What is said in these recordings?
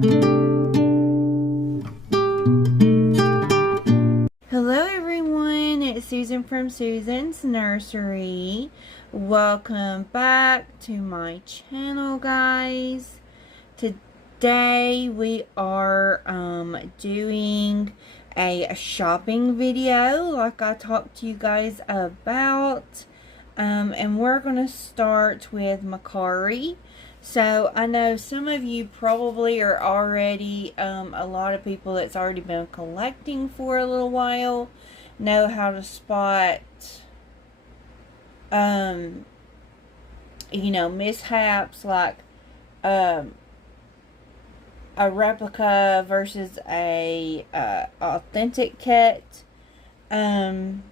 Hello everyone, it's Susan from Susan's Nursery. Welcome back to my channel, guys. Today we are doing a shopping video like I talked to you guys about. And we're going to start with Mercari. So I know some of you probably are already, a lot of people that's already been collecting for a little while know how to spot, mishaps like a replica versus a authentic kit. And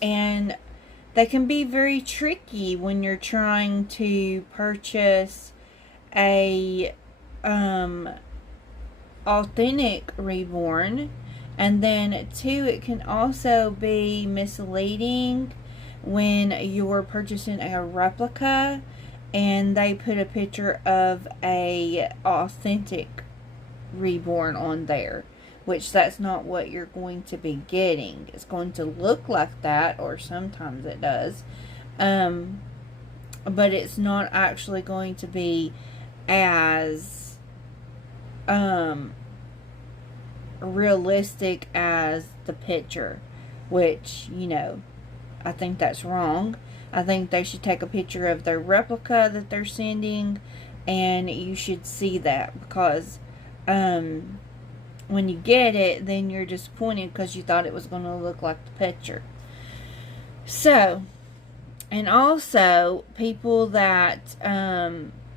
they can be very tricky when you're trying to purchase a authentic Reborn. And then two, it can also be misleading when you're purchasing a replica and they put a picture of a authentic Reborn on there, which that's not what you're going to be getting. It's going to look like that, or sometimes it does, but it's not actually going to be as realistic as the picture, which, I think that's wrong. I think they should take a picture of their replica that they're sending, and you should see that, because when you get it, then you're disappointed because you thought it was going to look like the picture. So, and also people that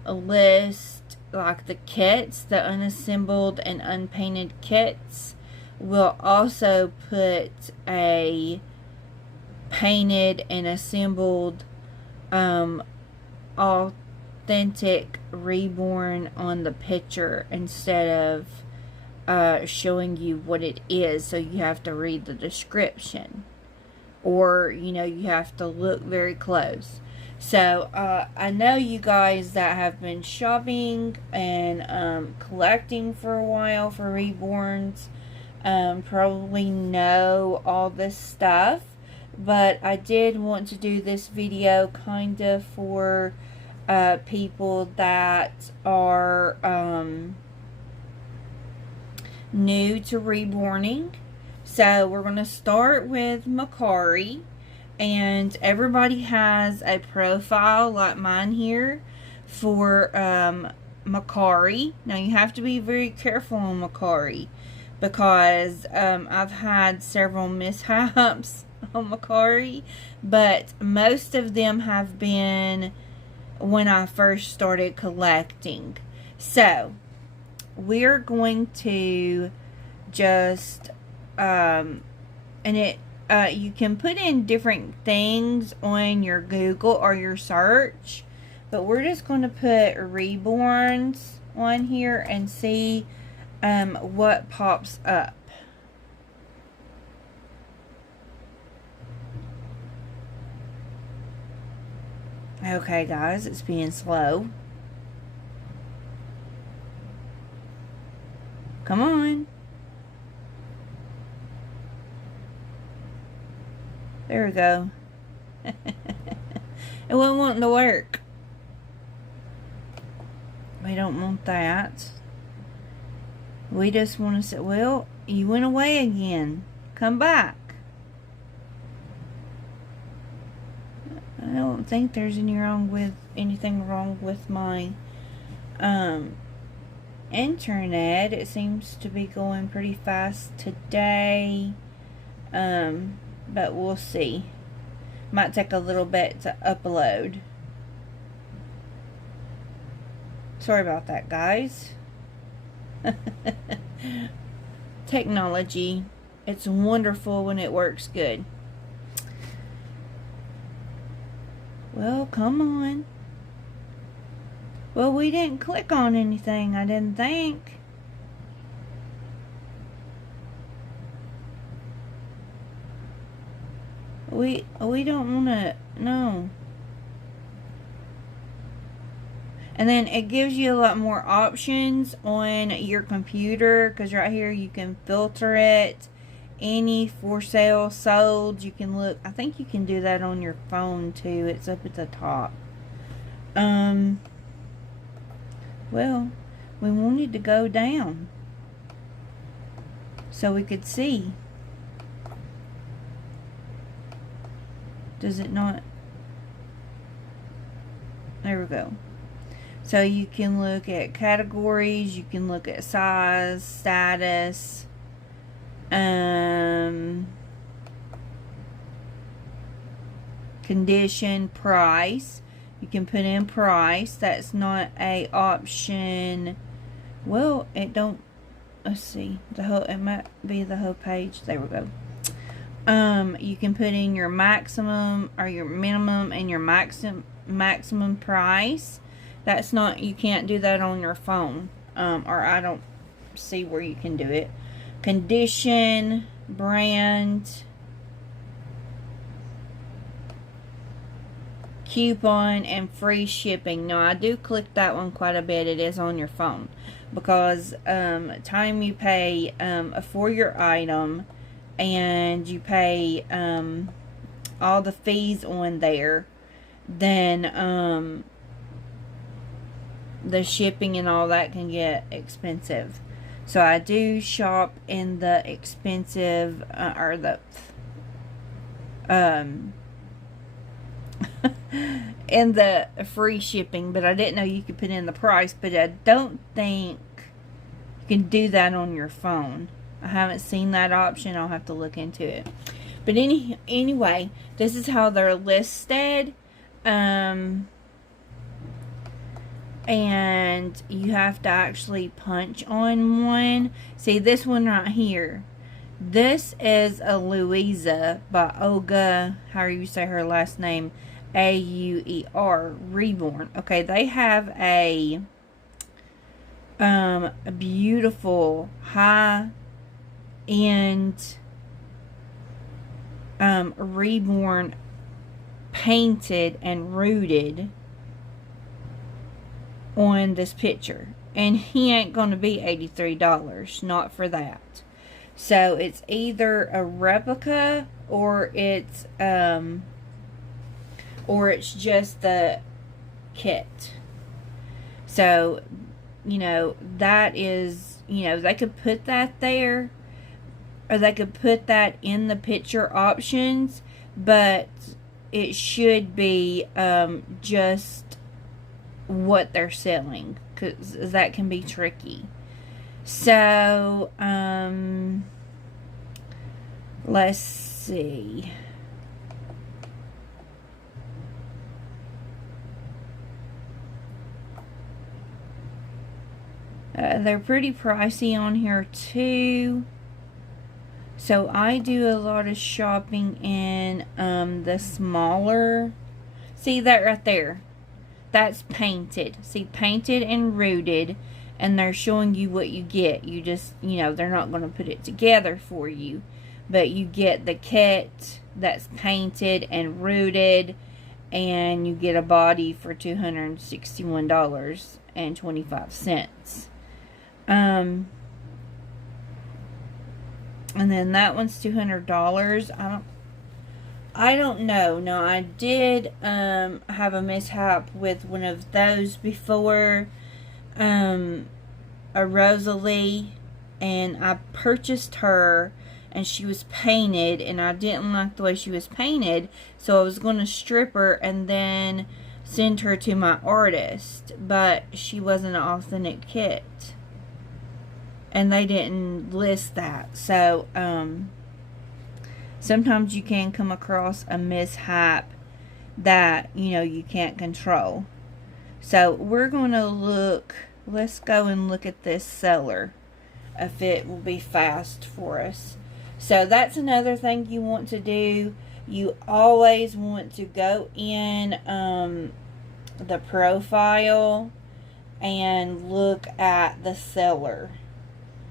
list like the kits, the unassembled and unpainted kits, will also put a painted and assembled authentic Reborn on the picture instead of showing you what it is, so you have to read the description, or you have to look very close. So I know you guys that have been shopping and collecting for a while for Reborns probably know all this stuff, but I did want to do this video kind of for people that are new to reborning. So we're going to start with Mercari, and everybody has a profile like mine here for Mercari. Now you have to be very careful on Mercari, because I've had several mishaps on Mercari, but most of them have been when I first started collecting. So we're going to just you can put in different things on your Google or your search, but we're just going to put Reborns on here and see what pops up. Okay guys, it's being slow. Come on. There we go. It wasn't wanting to work. We don't want that. We just want to say, well, you went away again. Come back. I don't think there's anything wrong with my internet. It seems to be going pretty fast today, but we'll see. Might take a little bit to upload. Sorry about that, guys. Technology, it's wonderful when it works good. Well, come on. Well, we didn't click on anything, I didn't think. We don't want to, no. And then it gives you a lot more options on your computer, because right here you can filter it. Any for sale, sold. You can look. I think you can do that on your phone too. It's up at the top. Well, we wanted to go down so we could see. Does it not? There we go. So you can look at categories, you can look at size, status, condition, price. You can put in price. That's not a option. Well, it don't. Let's see. It might be the whole page. There we go. You can put in your maximum or your minimum and your maximum price. That's not. You can't do that on your phone. Or I don't see where you can do it. Condition, brand, coupon, and free shipping. Now I do click that one quite a bit. It is on your phone, because time you pay for your item, and you pay all the fees on there, then the shipping and all that can get expensive. So I do shop in the expensive or the in the free shipping, but I didn't know you could put in the price. But I don't think you can do that on your phone. I haven't seen that option. I'll have to look into it. But anyway, this is how they're listed. And you have to actually punch on one. See this one right here. This is a Louisa by Olga, how you say her last name, Auer, Reborn. Okay, they have a beautiful high-end Reborn painted and rooted on this picture, and he ain't gonna be $83, not for that. So it's either a replica or it's just the kit. So that is, they could put that there, or they could put that in the picture options, but it should be just what they're selling, because that can be tricky. So let's see. They're pretty pricey on here too. So I do a lot of shopping in the smaller. See that right there? That's painted. See, painted and rooted, and they're showing you what you get. You just, they're not going to put it together for you, but you get the kit that's painted and rooted, and you get a body for $261.25. And then that one's $200. I don't know. No, I did have a mishap with one of those before. A Rosalie, and I purchased her, and she was painted, and I didn't like the way she was painted, so I was going to strip her and then send her to my artist, but she wasn't an authentic kit, and they didn't list that. So sometimes you can come across a mishap that you can't control. So we're going to look. Let's go and look at this seller, if it will be fast for us. So that's another thing you want to do. You always want to go in the profile and look at the seller.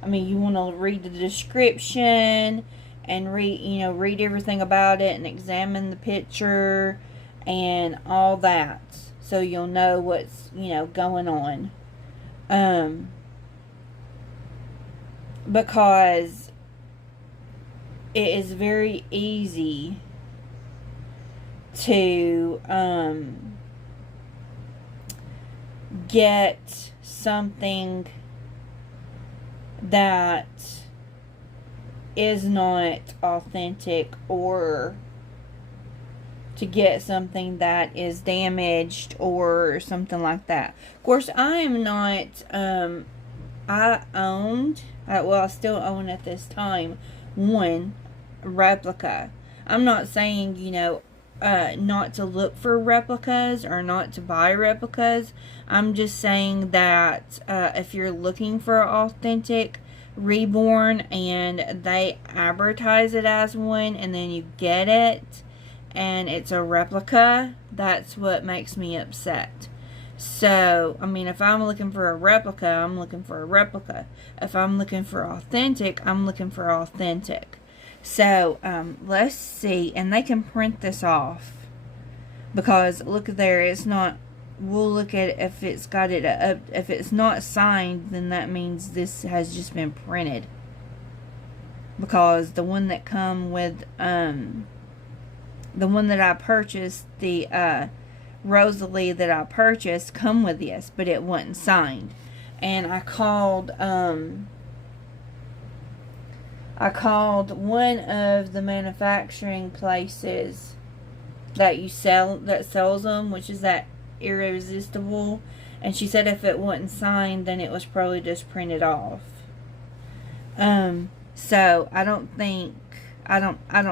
I mean, you want to read the description and read everything about it and examine the picture and all that. so you'll know what's, going on. Because it is very easy to get something that is not authentic, or to get something that is damaged or something like that. Of course, I am not, I still own at this time one replica. I'm not saying, not to look for replicas or not to buy replicas. I'm just saying that if you're looking for authentic Reborn and they advertise it as one and then you get it and it's a replica, that's what makes me upset. So, I mean, if I'm looking for a replica, I'm looking for a replica. If I'm looking for authentic, I'm looking for authentic. So, let's see. And they can print this off. Because, look there, it's not... We'll look at it if it's got it up. If it's not signed, then that means this has just been printed. Because the one that come with... the one that I purchased, the... Rosalie that I purchased come with this, but it wasn't signed. And I called one of the manufacturing places that sells them, which is that Irresistible, and she said if it wasn't signed, then it was probably just printed off. So I don't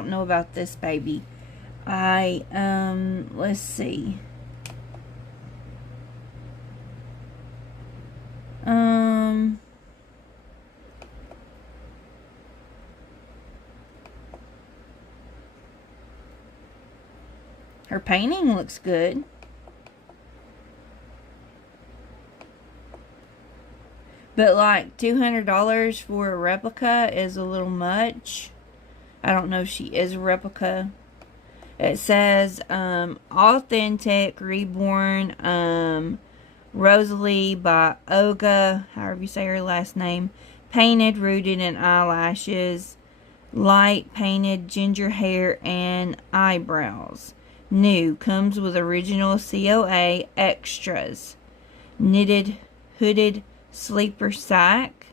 know about this baby. Let's see. Her painting looks good. But like $200 for a replica is a little much. I don't know if she is a replica. It says authentic Reborn Rosalie by Olga, however you say her last name. Painted, rooted, and eyelashes. Light painted ginger hair and eyebrows. New. Comes with original COA extras. Knitted, hooded sleeper sack.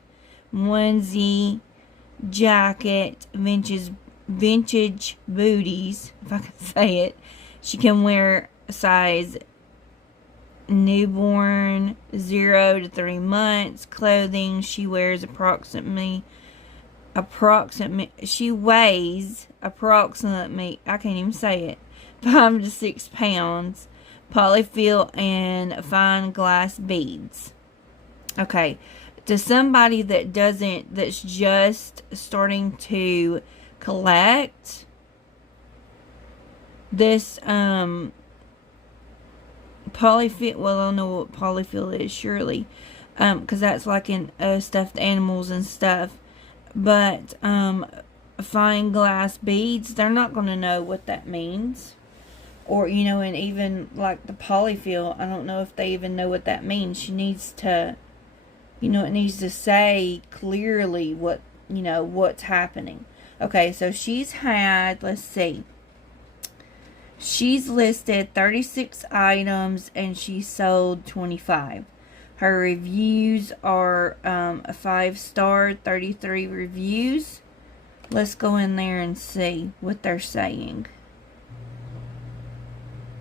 Onesie jacket. Vintage booties, if I can say it. She can wear a size newborn 0 to 3 months. Clothing, she wears approximately she weighs approximately, I can't even say it, 5 to 6 pounds. Polyfill and fine glass beads. Okay, to somebody that's just starting to collect this polyfill, well, I don't know what polyfill is, surely, because that's like in stuffed animals and stuff, but fine glass beads, they're not going to know what that means, or, and even like the polyfill, I don't know if they even know what that means. She needs to, it needs to say clearly what, what's happening. Okay, so she's had, let's see, she's listed 36 items and she sold 25. Her reviews are a 5-star, 33 reviews. Let's go in there and see what they're saying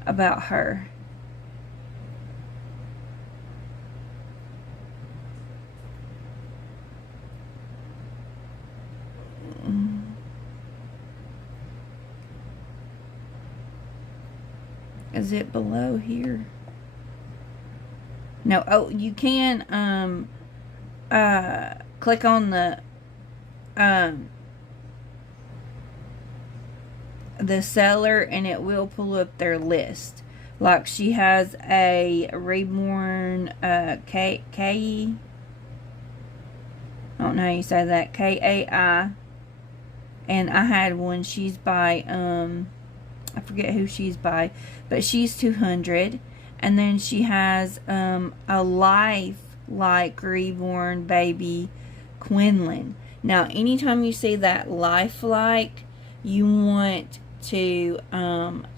about her. Is it below here? No. Oh, you can click on the seller and it will pull up their list. Like she has a Reborn K I don't know how you say that, KAI, and I had one. She's by I forget who she's by, but she's 200. And then she has a life-like reborn baby Quinlan. Now, anytime you see that lifelike, you want to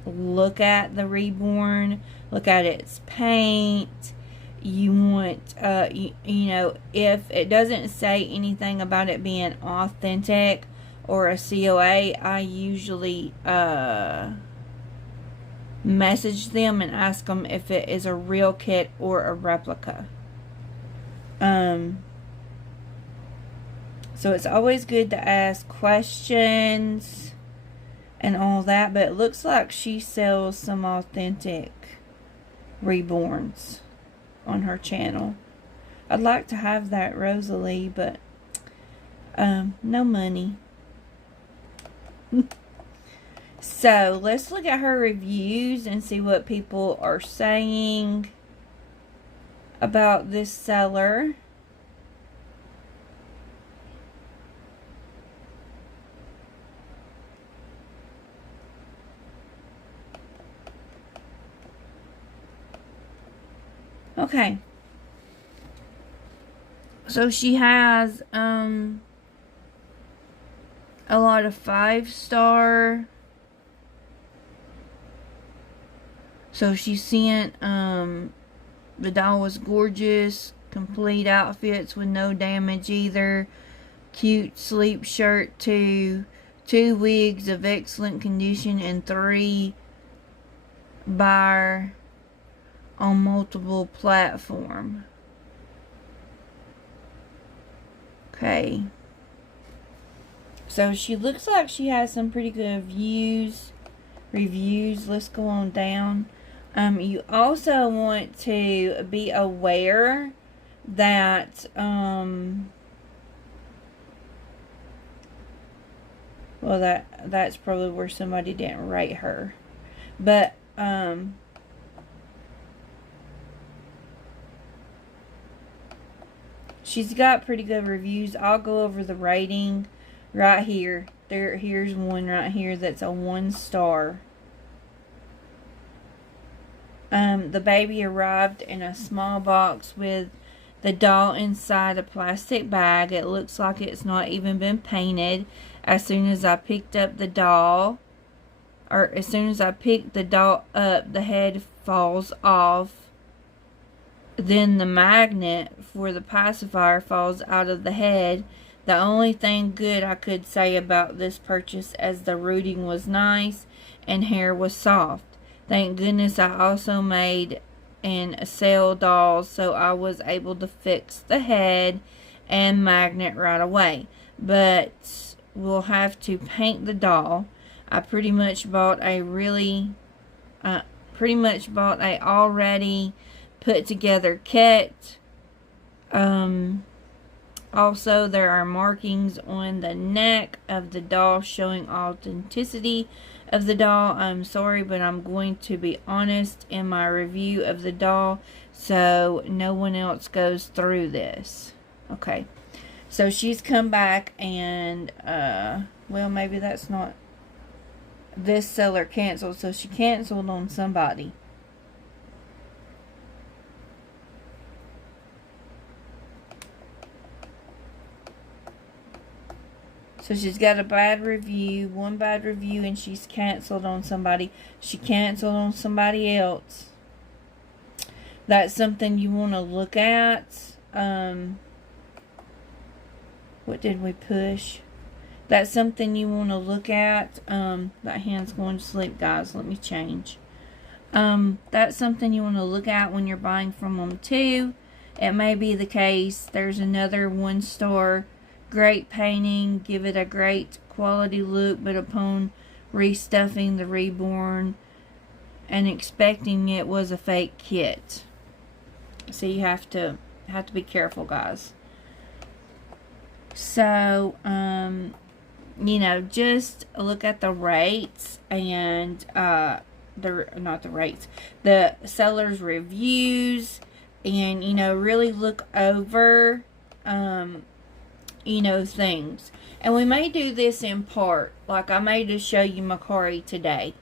look at the reborn, look at its paint. You want, you know, if it doesn't say anything about it being authentic or a COA, I usually message them and ask them if it is a real kit or a replica. So it's always good to ask questions and all that, but it looks like she sells some authentic reborns on her channel. I'd like to have that Rosalie, but no money. So let's look at her reviews and see what people are saying about this seller. Okay. So she has a lot of 5-star. So she sent the doll was gorgeous, complete outfits with no damage either. Cute sleep shirt too. 2 wigs of excellent condition and 3 buyer on multiple platform. Okay. So she looks like she has some pretty good reviews. Let's go on down. You also want to be aware that well, that's probably where somebody didn't rate her, but she's got pretty good reviews. I'll go over the rating right here. Here's one right here that's a 1-star. The baby arrived in a small box with the doll inside a plastic bag. It looks like it's not even been painted. As soon as I picked up the doll, or as soon as I picked the doll up, the head falls off. Then the magnet for the pacifier falls out of the head. The only thing good I could say about this purchase is the rooting was nice and hair was soft. Thank goodness I also made and sell dolls, so I was able to fix the head and magnet right away. But we'll have to paint the doll. I pretty much bought a already put together kit. Also, there are markings on the neck of the doll showing authenticity of the doll. I'm sorry, but I'm going to be honest in my review of the doll so no one else goes through this. Okay, so she's come back and well, maybe that's not this seller canceled, so she canceled on somebody. So she's got a bad review, one bad review, and she's canceled on somebody. She canceled on somebody else. That's something you want to look at. What did we push? That's something you want to look at. That hand's going to sleep, guys. Let me change. That's something you want to look at when you're buying from them too. It may be the case. There's another 1-star. Great painting, give it a great quality look, but upon restuffing the Reborn and expecting it was a fake kit. So you have to be careful, guys. So you know, just look at the rates and the seller's reviews, and you know, really look over you know, things. And we may do this in part. Like I may just show you Mercari today.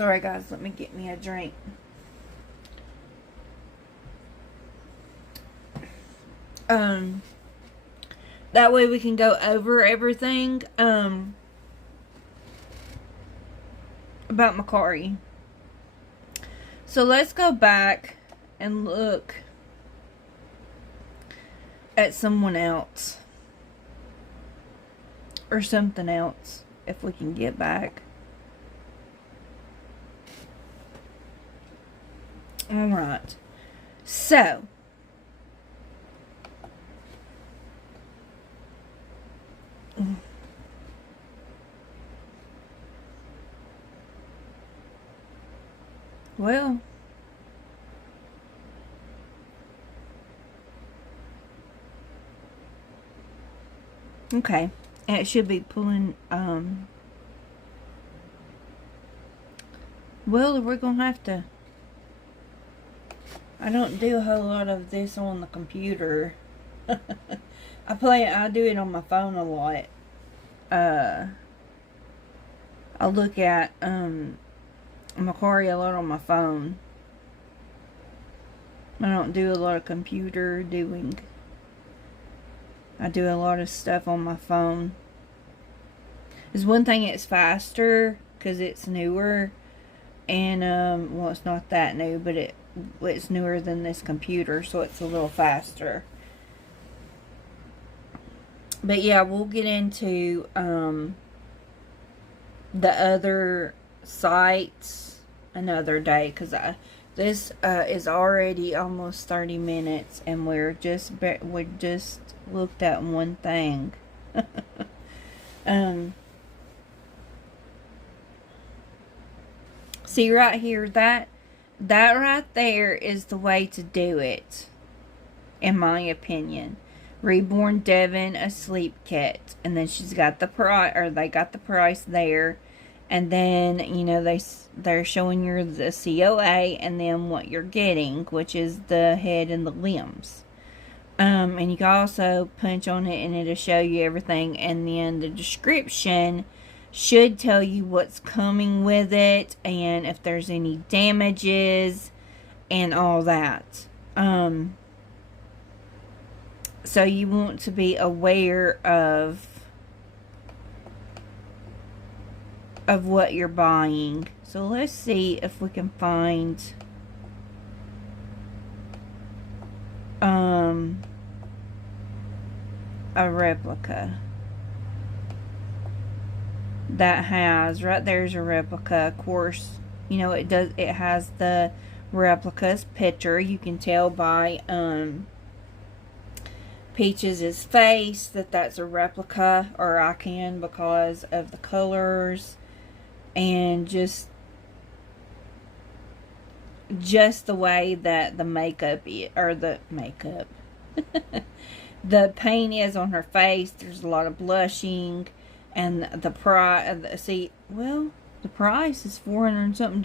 Sorry guys, let me get me a drink. That way we can go over everything about Mercari. So let's go back and look at someone else. Or something else, if we can get back. Alright. So. Well. Okay. And it should be pulling, well, we're gonna have to, I don't do a whole lot of this on the computer. I do it on my phone a lot. I look at, Mercari a lot on my phone. I don't do a lot of computer doing. I do a lot of stuff on my phone. There's one thing, it's faster because it's newer, and well, it's not that new, but it's newer than this computer, so it's a little faster. But yeah, we'll get into the other sites another day, because this is already almost 30 minutes, and we just looked at one thing. See right here, that right there is the way to do it, in my opinion. Reborn Devon, a sleep kit, and then she's got the price, or they got the price there, and then you know they're showing you the COA, and then what you're getting, which is the head and the limbs. And you can also punch on it, and it'll show you everything, and then the description should tell you what's coming with it, and if there's any damages, and all that. So you want to be aware of what you're buying. So let's see if we can find a replica that has, right there's a replica. Of course, you know, it has the replica's picture. You can tell by Peach's face that that's a replica, or I can, because of the colors and just the way that the makeup the paint is on her face. There's a lot of blushing, and the price, the price is $400 and something.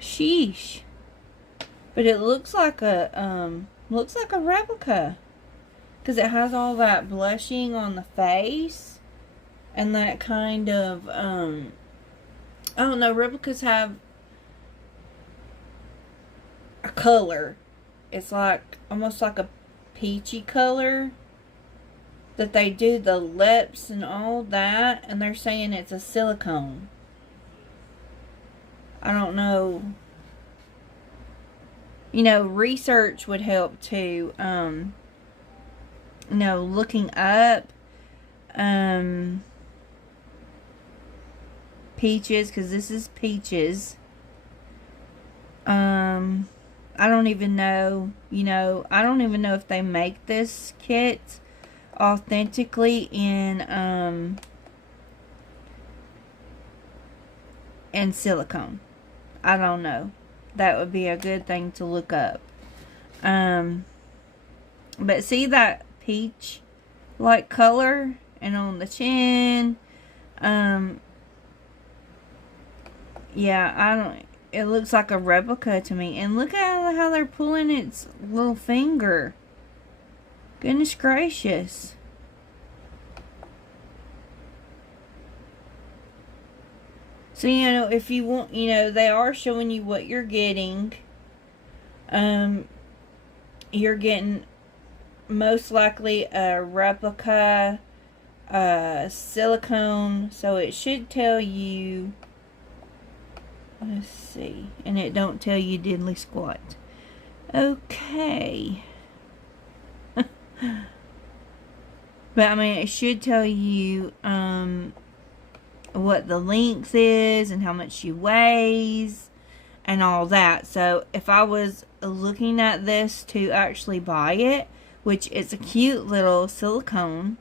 Sheesh. But it looks like a replica, because it has all that blushing on the face and that kind of I don't know, replicas have a color. It's like almost like a peachy color that they do the lips and all that, and they're saying it's a silicone. I don't know. You know, research would help too. You know, looking up Peaches, because this is Peaches. I don't even know, you know, I don't even know if they make this kit authentically in silicone. I don't know. That would be a good thing to look up. But see that peach like color, and on the chin, yeah, it looks like a replica to me. And look at how they're pulling its little finger. Goodness gracious. So, if you want, they are showing you what you're getting. You're getting most likely a replica silicone, so it should tell you, let's see, and it don't tell you diddly squat. Okay. But I mean, it should tell you what the length is and how much she weighs and all that. So if I was looking at this to actually buy it, which it's a cute little silicone,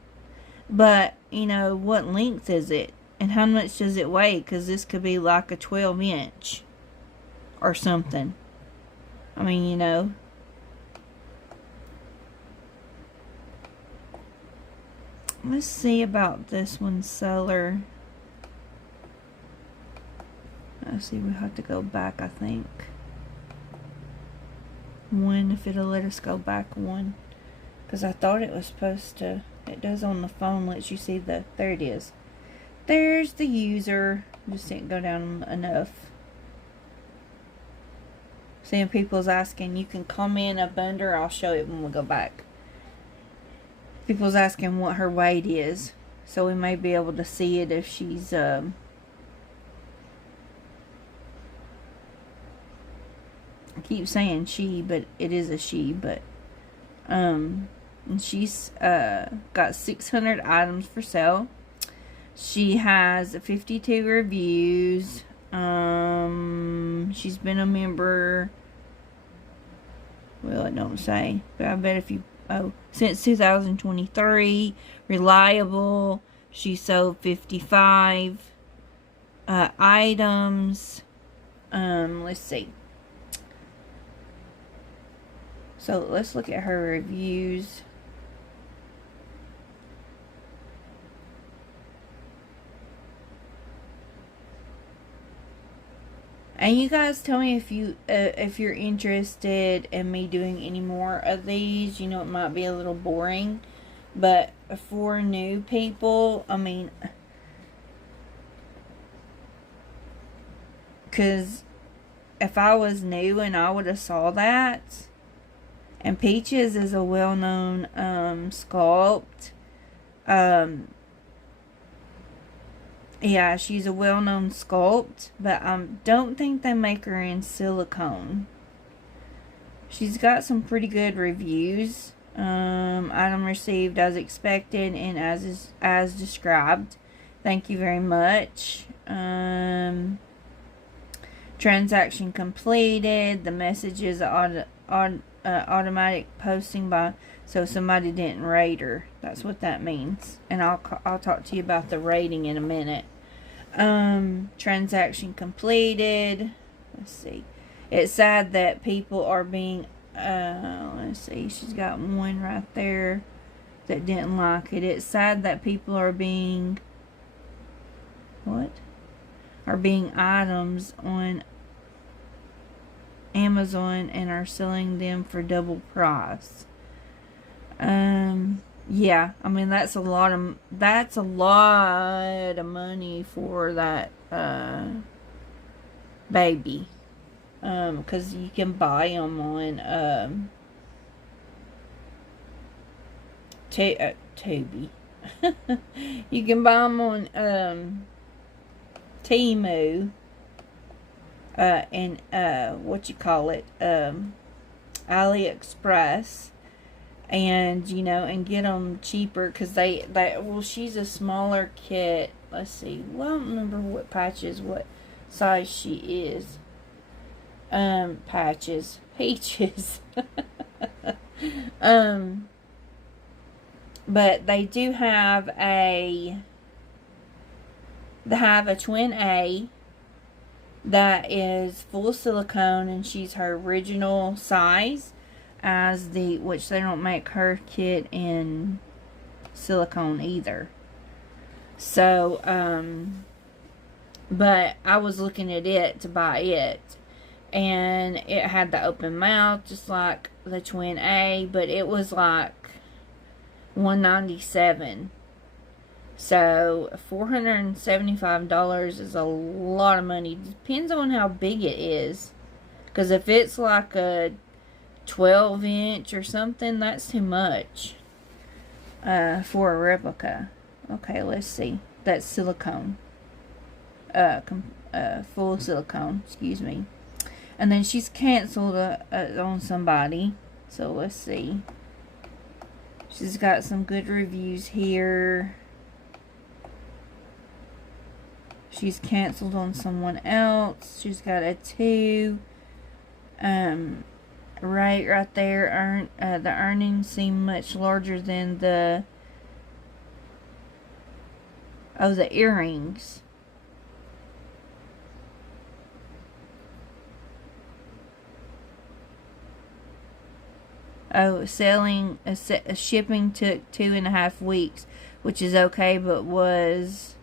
but what length is it and how much does it weigh? Because this could be like a 12-inch or something. I mean, let's see about this one seller. Let's see, we have to go back, I think. One, if it'll let us go back one. Because I thought it was supposed to. It does on the phone, lets you see the. There it is. There's the user. Just didn't go down enough. Seeing people's asking, you can comment up under. I'll show it when we go back. People's asking what her weight is. So we may be able to see it if she's. I keep saying she, but it is a she. But and she's got 600 items for sale. She has 52 reviews. She's been a member. Well, it don't say, but I bet if you since 2023, reliable. She sold 55 items. Let's see. So let's look at her reviews. And you guys tell me if you're interested in me doing any more of these. It might be a little boring, but for new people, I mean, because if I was new and I would have saw that, and Peaches is a well-known sculpt. Yeah, she's a well-known sculpt, but don't think they make her in silicone. She's got some pretty good reviews. Item received as expected and as described. Thank you very much. Transaction completed. The message is automatic posting by, so somebody didn't rate her. That's what that means. And I'll talk to you about the rating in a minute. Transaction completed. Let's see. It's sad that people are being let's see, she's got one right there that didn't like it. It's sad that people are being items on Amazon and are selling them for double price. Yeah, I mean that's a lot of money for that baby. Because you can buy them on Tubi. You can buy them on Temu. And AliExpress, and and get them cheaper because well, she's a smaller kit. Let's see, well, I don't remember what size she is. Peaches. But they do have a twin A that is full silicone, and she's her original size as which they don't make her kit in silicone either. So, but I was looking at it to buy it, and it had the open mouth just like the twin A, but it was like $197. So $475 is a lot of money. Depends on how big it is. Because if it's like a 12-inch or something, that's too much for a replica. Okay, let's see. That's silicone. Full silicone, excuse me. And then she's canceled on somebody. So let's see. She's got some good reviews here. She's canceled on someone else. She's got a 2. Right there. The earnings seem much larger than the earrings. Oh, shipping took 2.5 weeks, which is okay, but was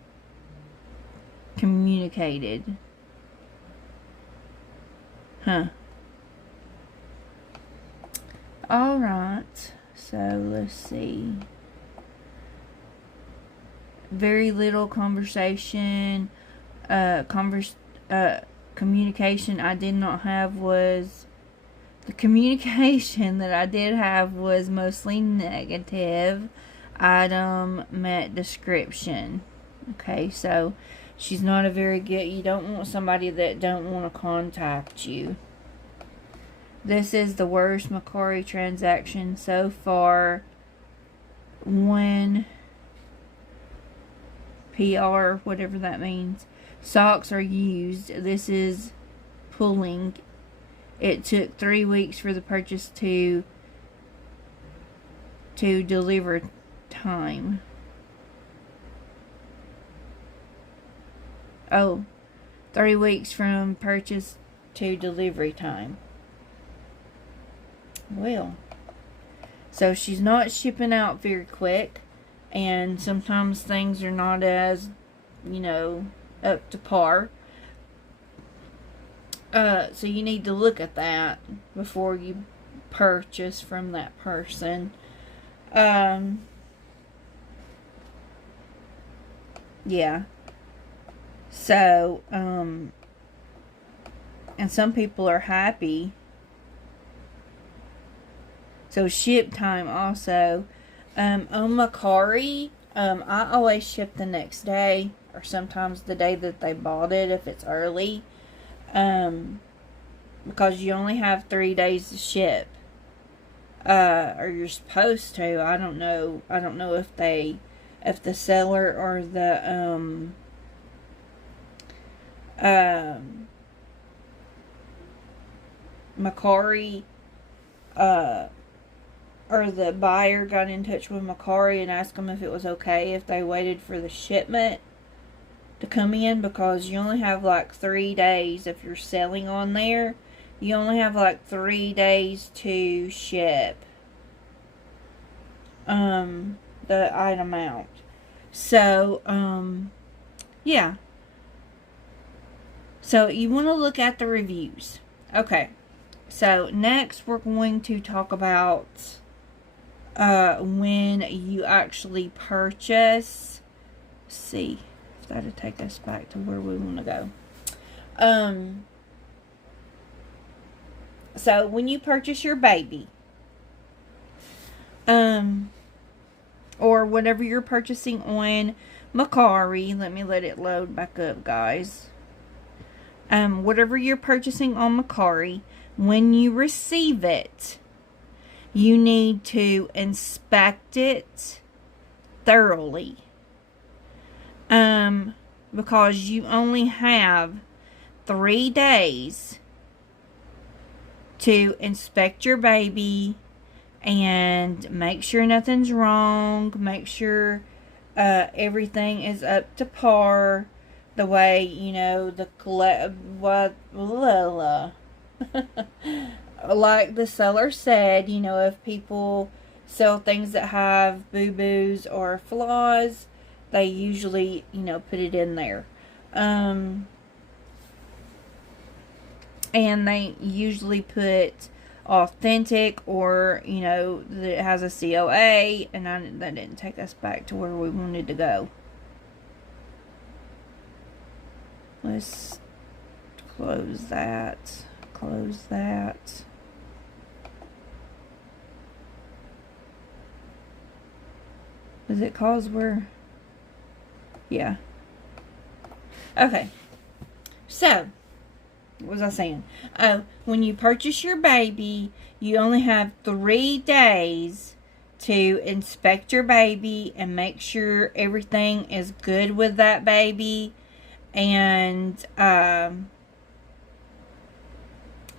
communicated. Huh. Alright. So, let's see. Very little conversation. Communication I did not have was... The communication that I did have was mostly negative. Item met description. Okay, so she's not a very good... You don't want somebody that don't want to contact you. This is the worst Mercari transaction so far. When PR, whatever that means, socks are used. This is pulling. It took 3 weeks for the purchase to deliver time. Oh, 3 weeks from purchase to delivery time. Well, so she's not shipping out very quick, and sometimes things are not as, up to par. So you need to look at that before you purchase from that person. Yeah. So, and some people are happy. So ship time also. On Mercari, I always ship the next day, or sometimes the day that they bought it if it's early. Because you only have 3 days to ship. Or you're supposed to. I don't know if the seller or the Mercari or the buyer got in touch with Mercari and asked them if it was okay if they waited for the shipment to come in, because you only have like 3 days. If you're selling on there, you only have like 3 days to ship the item out. So yeah, so you want to look at the reviews. Okay, so next we're going to talk about when you actually purchase. Let's see if that'll take us back to where we want to go. So when you purchase your baby, or whatever you're purchasing on Mercari, let it load back up, guys. Whatever you're purchasing on Mercari, when you receive it, you need to inspect it thoroughly. Because you only have 3 days to inspect your baby and make sure nothing's wrong. Make sure everything is up to par. The way, like the seller said, if people sell things that have boo-boos or flaws, they usually, put it in there. And they usually put authentic, or, that it has a COA, and that didn't take us back to where we wanted to go. Let's close that. Close that. Is it cause we're... Yeah. Okay. So, what was I saying? Oh, when you purchase your baby, you only have 3 days to inspect your baby and make sure everything is good with that baby and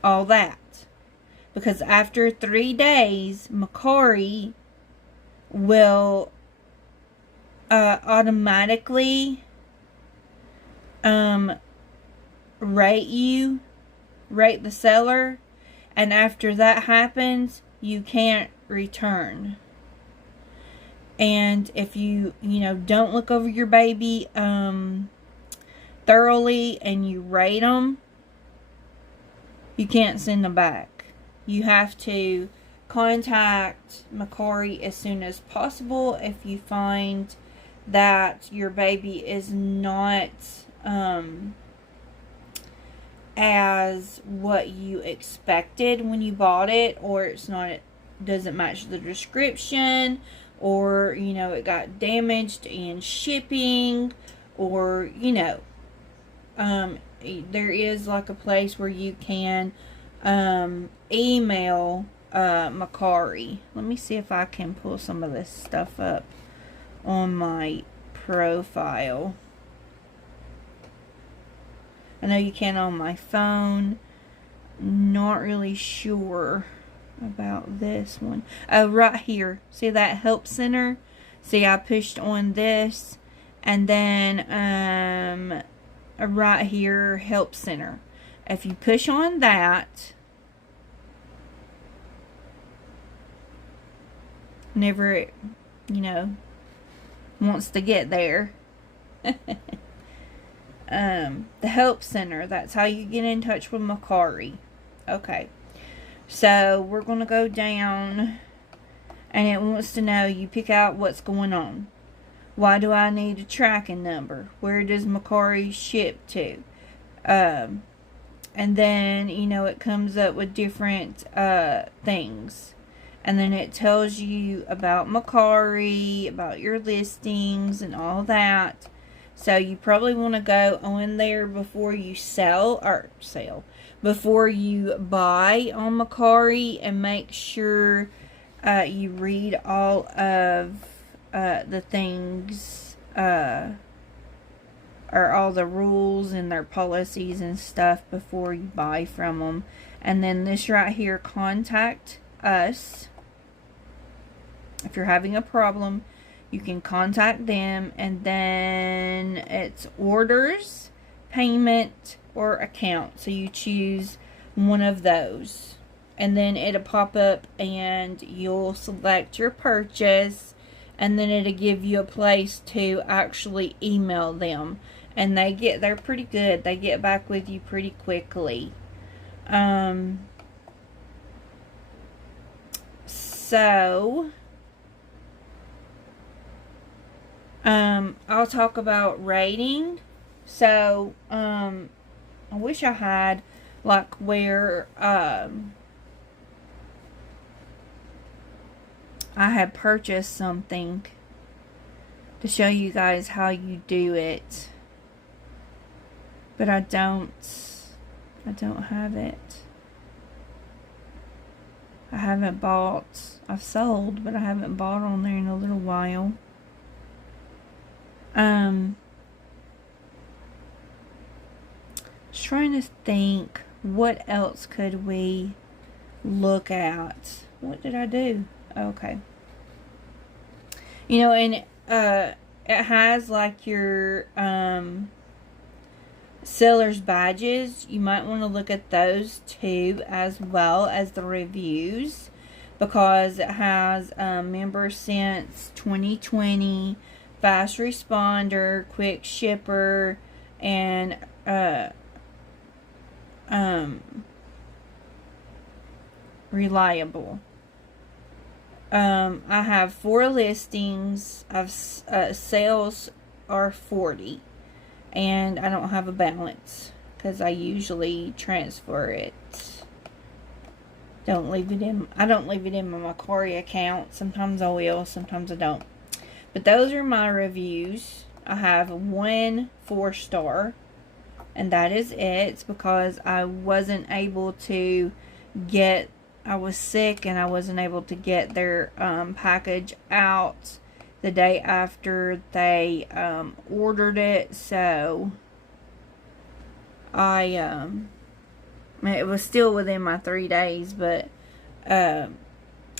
all that. Because after 3 days, Mercari will automatically rate the seller, and after that happens, you can't return. And if you don't look over your baby thoroughly and you rate them, you can't send them back. You have to contact Mercari as soon as possible if you find that your baby is not as what you expected when you bought it, or doesn't match the description, or it got damaged in shipping, or there is like a place where you can email Mercari. Let me see if I can pull some of this stuff up on my profile. I know you can on my phone. Not really sure about this one. Oh, right here. See that help center? See, I pushed on this, and then right here, help center. If you push on that, whenever it, wants to get there. The help center, that's how you get in touch with Mercari. Okay, so we're going to go down, and it wants to know, you pick out what's going on. Why do I need a tracking number? Where does Mercari ship to? And then, it comes up with different things. And then it tells you about Mercari, about your listings, and all that. So you probably want to go on there before you before you buy on Mercari, and make sure you read all of the things, or all the rules and their policies and stuff before you buy from them. And then this right here, contact us. If you're having a problem, you can contact them, and then it's orders, payment, or account. So you choose one of those, and then it'll pop up and you'll select your purchase, and then it'll give you a place to actually email them, and they're pretty good. They get back with you pretty quickly. I'll talk about rating. So, I wish I had, like, where, I had purchased something to show you guys how you do it. But I don't have it. I haven't bought, I've sold, but I haven't bought on there in a little while. Just trying to think, what else could we look at? What did I do? Okay. And it has like your seller's badges. You might want to look at those too, as well as the reviews, because it has member since 2020, fast responder, quick shipper, and reliable. I have 4 listings. Sales are 40, and I don't have a balance because I usually transfer it. I don't leave it in my Mercari account. Sometimes I will, sometimes I don't. But those are my reviews. I have 1 4-star, and that is it. It's because I wasn't able to get, I was sick and I wasn't able to get their package out the day after they ordered it. So it was still within my 3 days, but I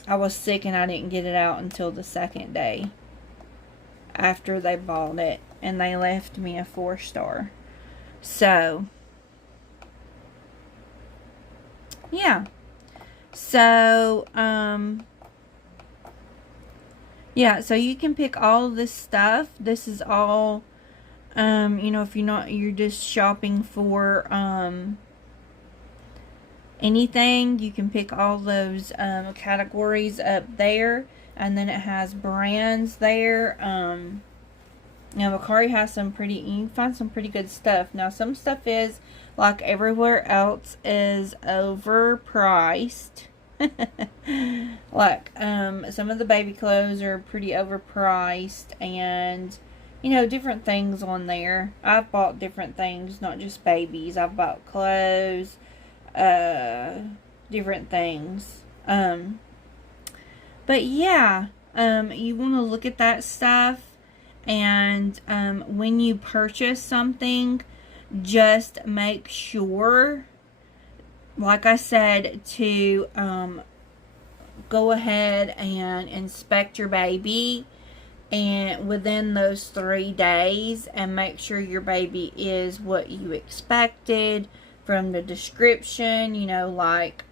was sick and I didn't get it out until the 2nd day after they bought it, and they left me a 4-star. So yeah. So yeah, so you can pick all of this stuff. This is all you know, if you're just shopping for anything, you can pick all those categories up there, and then it has brands there. Now Mercari has you can find some pretty good stuff. Now some stuff is, like everywhere else, is overpriced. Like some of the baby clothes are pretty overpriced, and you know, different things on there. I've bought different things, not just babies. I've bought clothes, different things. But yeah, you want to look at that stuff, and when you purchase something, just make sure, like I said, to go ahead and inspect your baby and within those 3 days, and make sure your baby is what you expected from the description. You know, like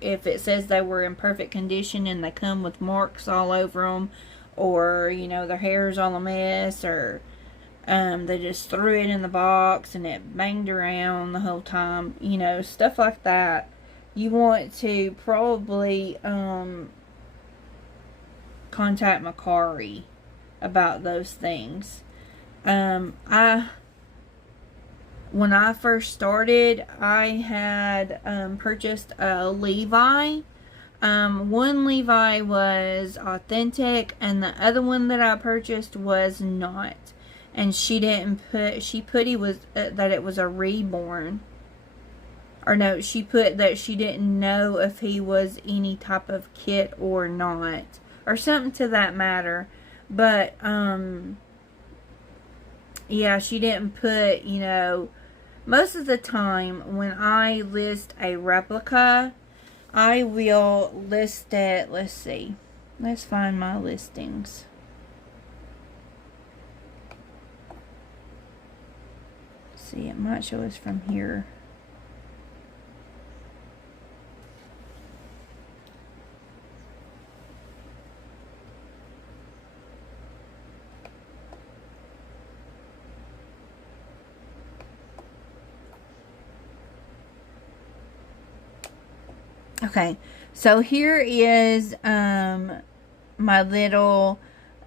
if it says they were in perfect condition and they come with marks all over them, or you know, their hair's all a mess, or they just threw it in the box and it banged around the whole time, you know, stuff like that. You want to probably contact Mercari about those things. When I first started, I had purchased a Levi. One Levi was authentic, and the other one that I purchased was not. And she put he was that it was a Reborn. Or no, she put that she didn't know if he was any type of kit or not, or something to that matter. But yeah, she didn't put, you know, most of the time when I list a replica, I will list it. Let's see. Let's find my listings. See, it might show us from here. Okay, so here is my little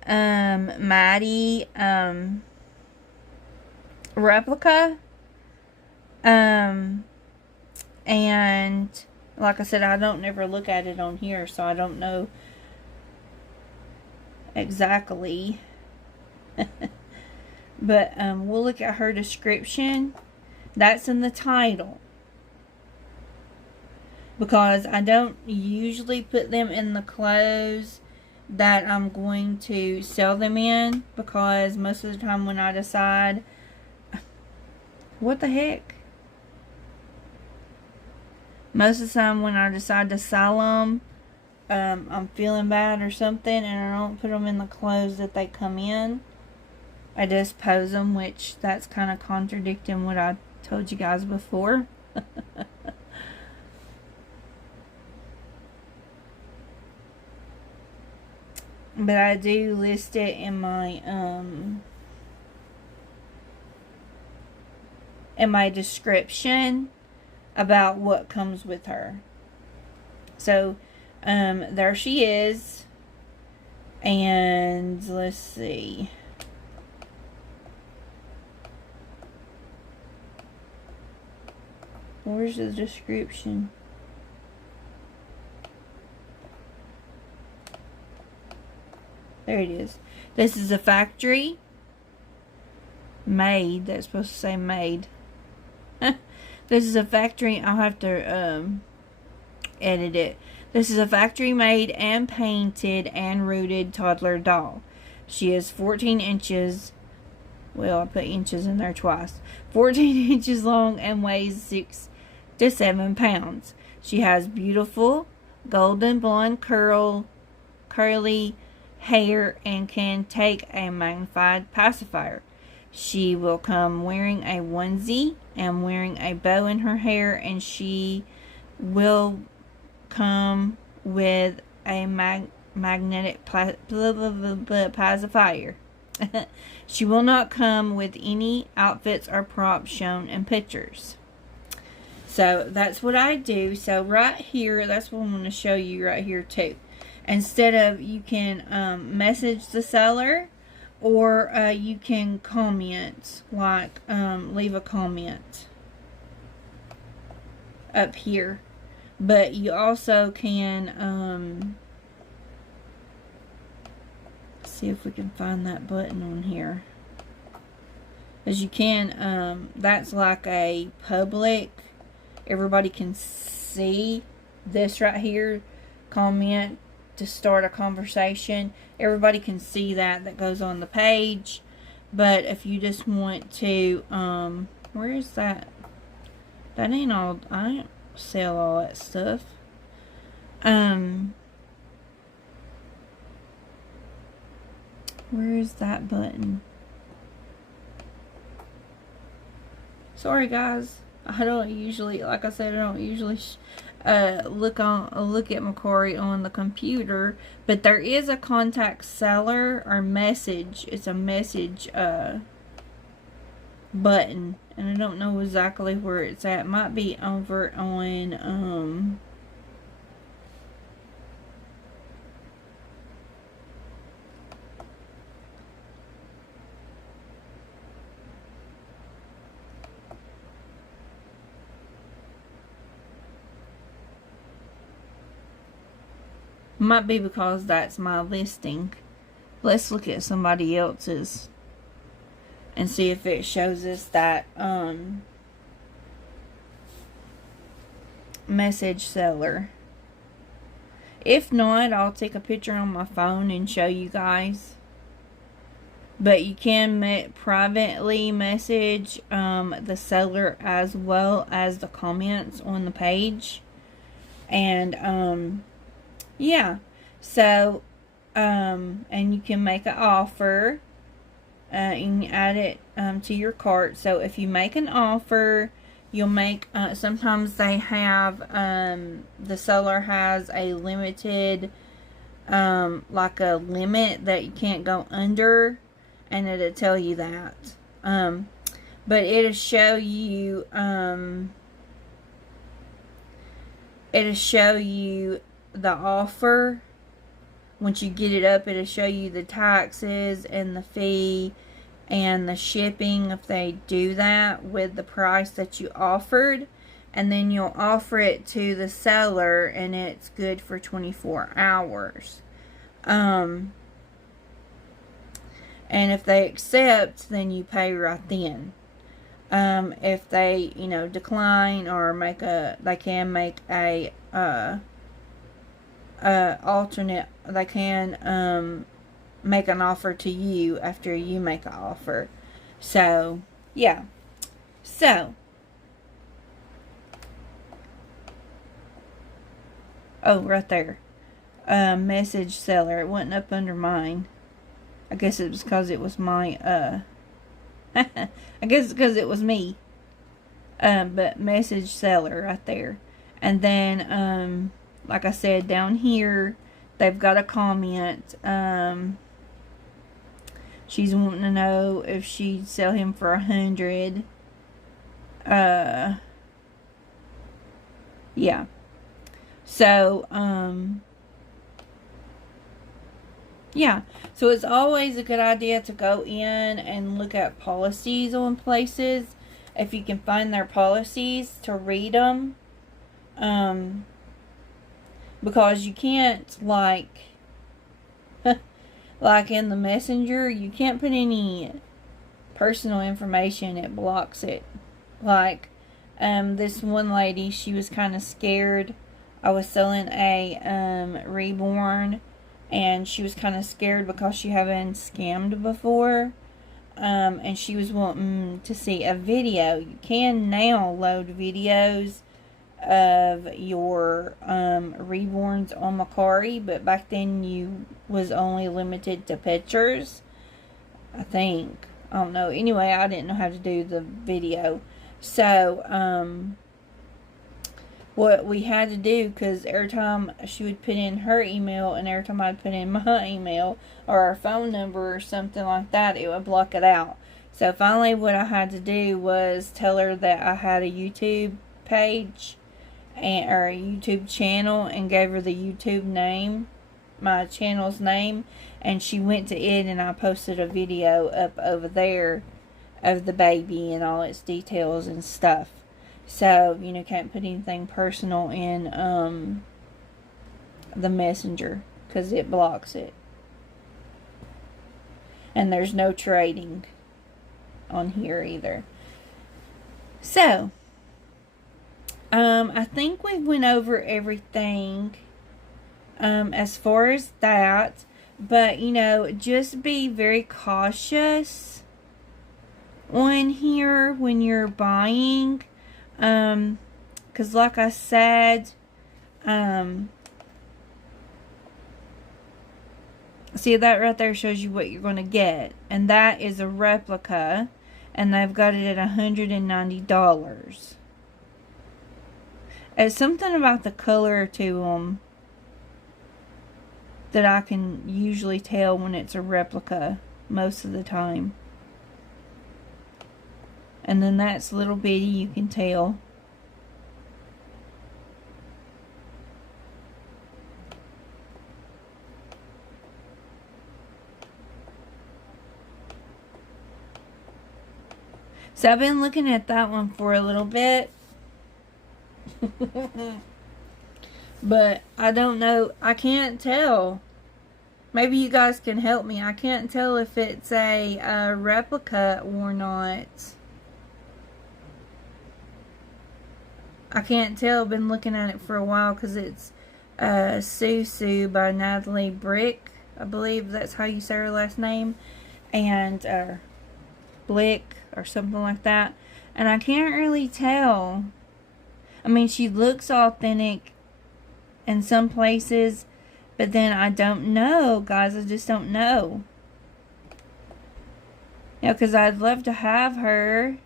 Maddie replica, and like I said, I don't never look at it on here, so I don't know exactly. But we'll look at her description. That's in the title, because I don't usually put them in the clothes that I'm going to sell them in, because most of the time when I decide, what the heck? Most of the time when I decide to sell them, I'm feeling bad or something, and I don't put them in the clothes that they come in. I just pose them, which that's kind of contradicting what I told you guys before. But I do list it in my description about what comes with her. So there she is, and let's see. Where's the description? There it is. This is a factory made. That's supposed to say made. This is a factory. I'll have to edit it. This is a factory made and painted and rooted toddler doll. She is 14 inches. Well, I put inches in there twice. 14 inches long and weighs 6 to 7 pounds. She has beautiful golden blonde curly hair and can take a magnified pacifier. She will come wearing a onesie and wearing a bow in her hair, and she will come with a magnetic pacifier. She will not come with any outfits or props shown in pictures. So that's what I do. So right here, that's what I'm going to show you right here too. Instead of, you can message the seller, or you can comment, like leave a comment up here. But you also can see if we can find that button on here. As you can, that's like a public, everybody can see this right here, comment to start a conversation. Everybody can see that goes on the page. But if you just want to, where is that? That ain't all, I don't sell all that stuff. Where is that button? Sorry guys, I don't usually, like I said, I don't usually look at Mercari on the computer, but there is a contact seller or message. It's a message button, and I don't know exactly where it's at. It might be over on might be because that's my listing. Let's look at somebody else's and see if it shows us that message seller. If not, I'll take a picture on my phone and show you guys. But you can privately message the seller as well as the comments on the page. And yeah, so and you can make an offer, and you add it to your cart. So if you make an offer, you'll make sometimes they have the seller has a limited like a limit that you can't go under, and it'll tell you that. But it'll show you the offer. Once you get it up, it'll show you the taxes and the fee and the shipping if they do that with the price that you offered. And then you'll offer it to the seller, and it's good for 24 hours. And if they accept, then you pay right then. If they, decline or they can make a alternate, they can make an offer to you after you make an offer. So yeah, so oh, right there, message seller. It wasn't up under mine. I guess it was because it was my I guess it's because it was me. But message seller right there. And then like I said, down here they've got a comment. She's wanting to know if she'd sell him for 100. Yeah. So yeah, so it's always a good idea to go in and look at policies on places if you can find their policies to read them. Because you can't, like like in the messenger, you can't put any personal information. It blocks it. Like, this one lady, she was kind of scared. I was selling a Reborn, and she was kind of scared because she had been scammed before. And she was wanting to see a video. You can now load videos of your Reborns on Mercari, but back then you was only limited to pictures, I think. I don't know. Anyway, I didn't know how to do the video. So, what we had to do, because every time she would put in her email and every time I'd put in my email or our phone number or something like that, it would block it out. So finally what I had to do was tell her that I had a YouTube page or a YouTube channel, and gave her the YouTube name, my channel's name, and she went to it, and I posted a video up over there of the baby and all its details and stuff. So, you know, can't put anything personal in the messenger because it blocks it. And there's no trading on here either. So, I think we went over everything as far as that. But, you know, just be very cautious on here when you're buying. Because like I said, see, that right there shows you what you're going to get. And that is a replica. And they've got it at $190. It's something about the color to them that I can usually tell when it's a replica most of the time. And then that's little bitty, you can tell. So I've been looking at that one for a little bit. But I don't know. I can't tell. Maybe you guys can help me. I can't tell if it's a replica or not. I can't tell. I've been looking at it for a while because it's Susu by Natalie Brick. I believe that's how you say her last name. And Blick or something like that. And I can't really tell. I mean, she looks authentic in some places, but then I don't know, guys. I just don't know. Yeah, because I'd love to have her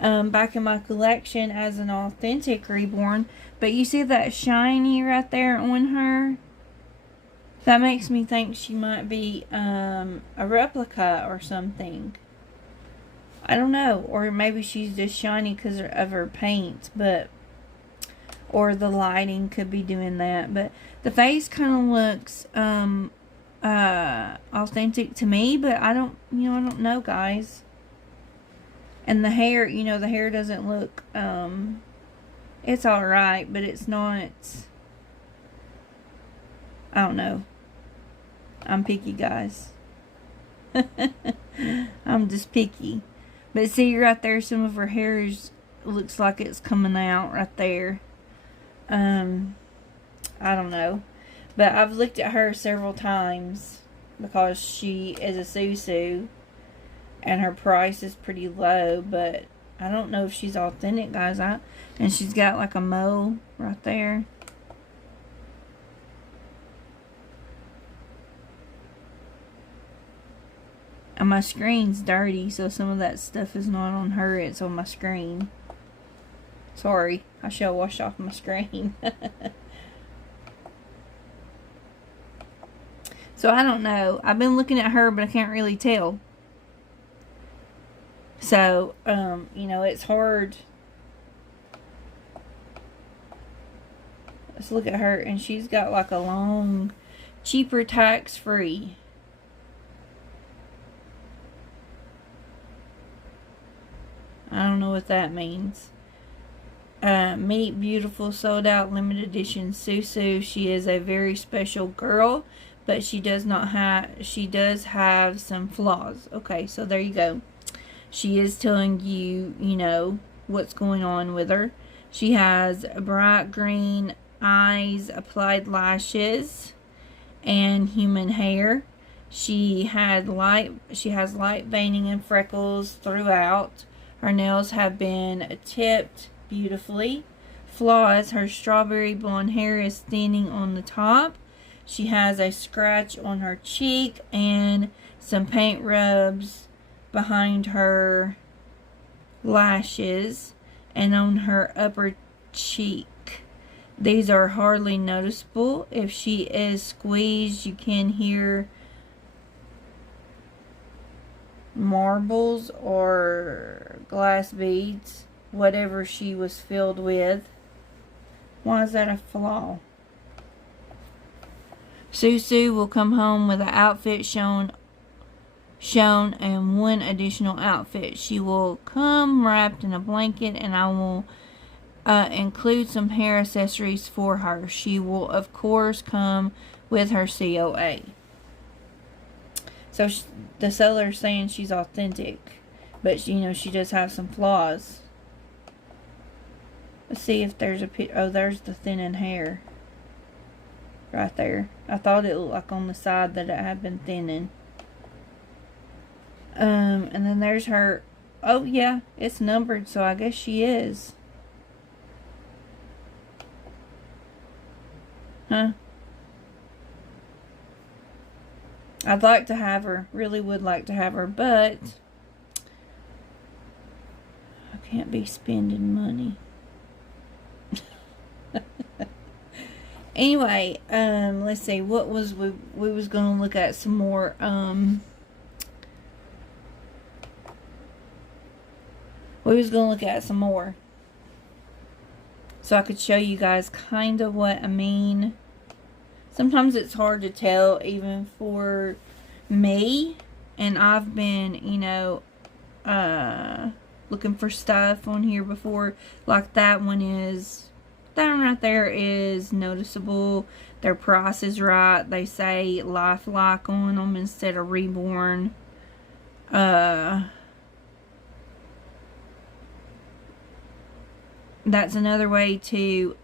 back in my collection as an authentic Reborn. But you see that shiny right there on her? That makes me think she might be a replica or something. I don't know. Or maybe she's just shiny because of her paint. But, or the lighting could be doing that. But the face kind of looks authentic to me. But I don't know, guys. And the hair, the hair doesn't look, it's alright. But it's not, I don't know. I'm picky, guys. I'm just picky. But see right there, some of her hair looks like it's coming out right there. I don't know. But I've looked at her several times because she is a Susu and her price is pretty low, but I don't know if she's authentic, guys. And she's got like a mole right there. And my screen's dirty, so some of that stuff is not on her, it's on my screen. Sorry, I shall wash off my screen. So I don't know. I've been looking at her, but I can't really tell. So, it's hard. Let's look at her, and she's got like a long, cheaper tax-free. know what that means. Meet beautiful, sold out, limited edition Susu. She is a very special girl, but she does have some flaws. Okay, so there you go. She is telling you, you know, what's going on with her. She has bright green eyes, applied lashes, and human hair. She has light veining and freckles throughout. Her nails have been tipped beautifully. Flaws: her strawberry blonde hair is thinning on the top. She has a scratch on her cheek and some paint rubs behind her lashes and on her upper cheek. These are hardly noticeable. If she is squeezed, you can hear marbles or glass beads, whatever she was filled with. Why is that a flaw? Susu will come home with an outfit shown and one additional outfit. She will come wrapped in a blanket, and I will include some hair accessories for her. She will, of course, come with her COA. So the seller's saying she's authentic, but you know, she does have some flaws. Let's see if there's a oh, there's the thinning hair right there. I thought it looked like on the side that it had been thinning. And then there's her. Oh yeah, it's numbered, so I guess she is. Huh? I'd like to have her. Really would like to have her, but I can't be spending money. Anyway, let's see. What was we was going to look at some more. We was going to look at some more, so I could show you guys kind of what I mean. Sometimes it's hard to tell, even for me. And I've been, you know, looking for stuff on here before. Like that one is, that one right there is noticeable. Their price is right. They say lifelike on them instead of Reborn. That's another way to,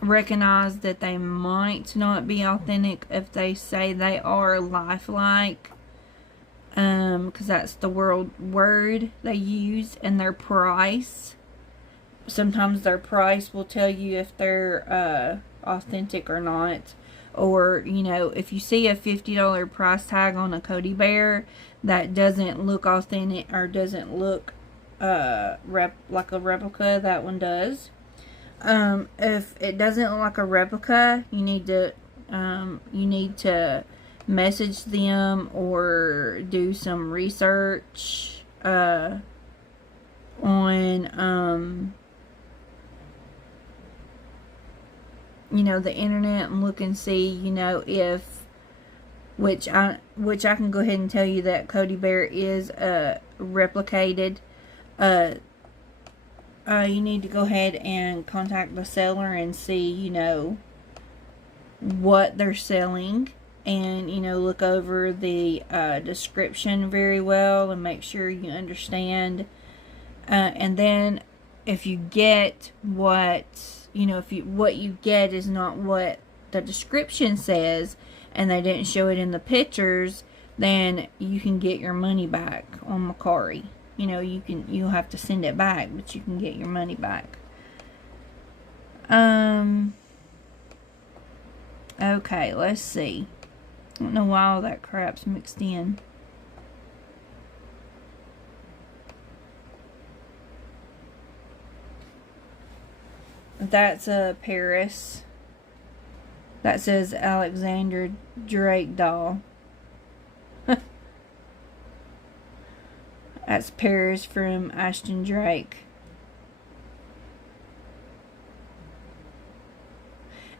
recognize that they might not be authentic if they say they are lifelike, because that's the word they use. And their price, sometimes their price will tell you if they're authentic or not. Or, you know, if you see a $50 price tag on a Cody Bear that doesn't look authentic or doesn't look like a replica, that one does. If it doesn't look like a replica, you need to message them or do some research on you know, the internet, and look and see, you know, if which I can go ahead and tell you that Cody Bear is replicated. You need to go ahead and contact the seller and see, you know, what they're selling, and, you know, look over the description very well and make sure you understand. And then if you get what, you know, what you get is not what the description says, and they didn't show it in the pictures, then you can get your money back on Mercari. You know, you'll have to send it back, but you can get your money back. Okay, let's see. I don't know why all that crap's mixed in. That's a Paris. That says Alexander Drake doll. That's Paris from Ashton Drake.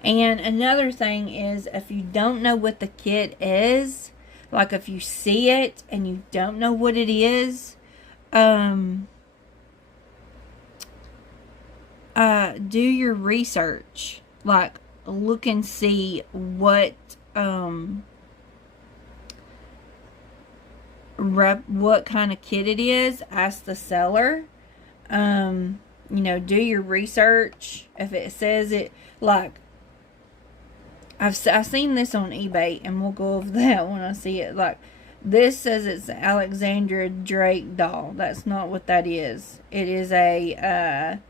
And another thing is, if you don't know what the kit is, Like, if you see it and you don't know what it is, do your research. Like, look and see what what kind of kit it is. Ask the seller. You know, do your research. If it says it, like, I've seen this on eBay, and we'll go over that when I see it. Like, this says it's an Alexandra Drake doll. That's not what that is. It is a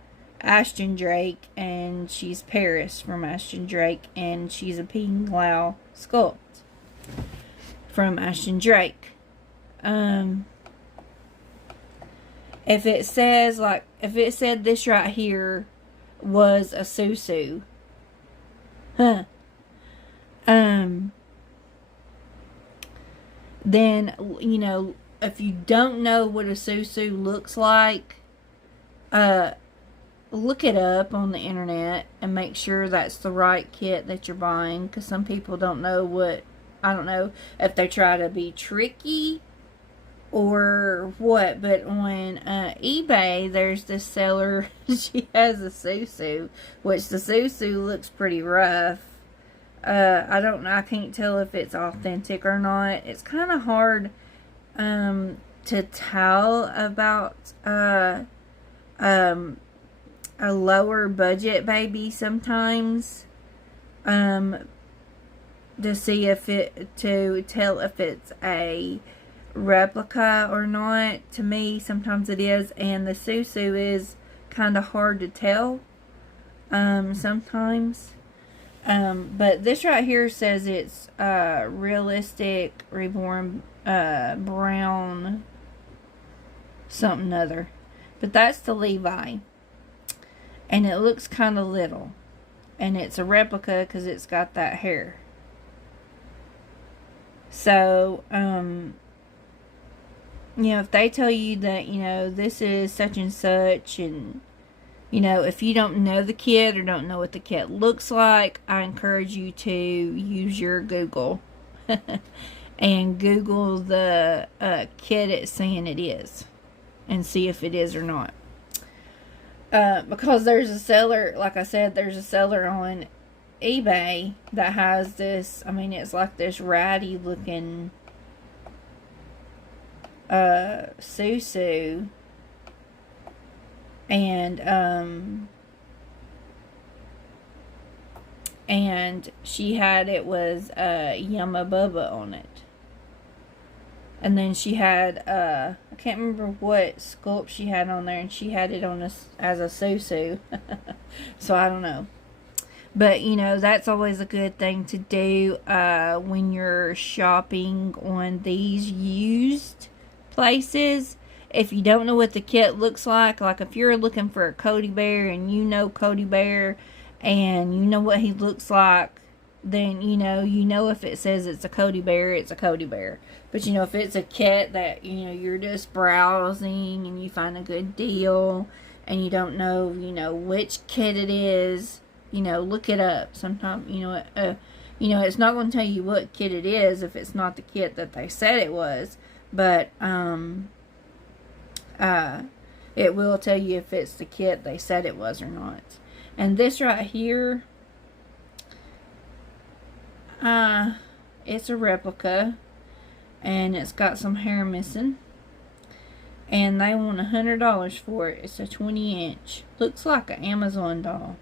Ashton Drake, and she's Paris from Ashton Drake, and she's a Ping Lao sculpt from Ashton Drake. If it says, like, if it said this right here was a Susu, then, you know, if you don't know what a Susu looks like, look it up on the internet and make sure that's the right kit that you're buying, because some people don't know what, I don't know if they try to be tricky or what, but on eBay, there's this seller, she has a Susu, which the Susu looks pretty rough. I don't know, I can't tell if it's authentic or not. It's kind of hard to tell about a lower budget baby sometimes, to see if to tell if it's a replica or not. To me, sometimes it is, and the Susu is kind of hard to tell sometimes. But this right here says it's realistic reborn brown something other, but that's the Levi, and it looks kind of little, and it's a replica because it's got that hair. So you know, if they tell you that, you know, this is such and such, and you know, if you don't know the kit or don't know what the kit looks like, I encourage you to use your Google and Google the kit it's saying it is and see if it is or not. Because there's a seller, like I said, there's a seller on eBay that has this, I mean, it's like this ratty looking Susu. And she had, it was Yumma Bubba on it, and then she had I can't remember what sculpt she had on there, and she had it on as a Susu. So I don't know, but you know, that's always a good thing to do when you're shopping on these used places. If you don't know what the kit looks like if you're looking for a Cody Bear and you know Cody Bear and you know what he looks like, then you know if it says it's a Cody Bear, it's a Cody Bear. But you know, if it's a kit that, you know, you're just browsing and you find a good deal and you don't know, you know, which kit it is, you know, look it up. Sometimes, you know, it's not going to tell you what kit it is if it's not the kit that they said it was, but it will tell you if it's the kit they said it was or not. And this right here, it's a replica, and it's got some hair missing, and they want $100 for it. It's a 20-inch. Looks like an Amazon doll.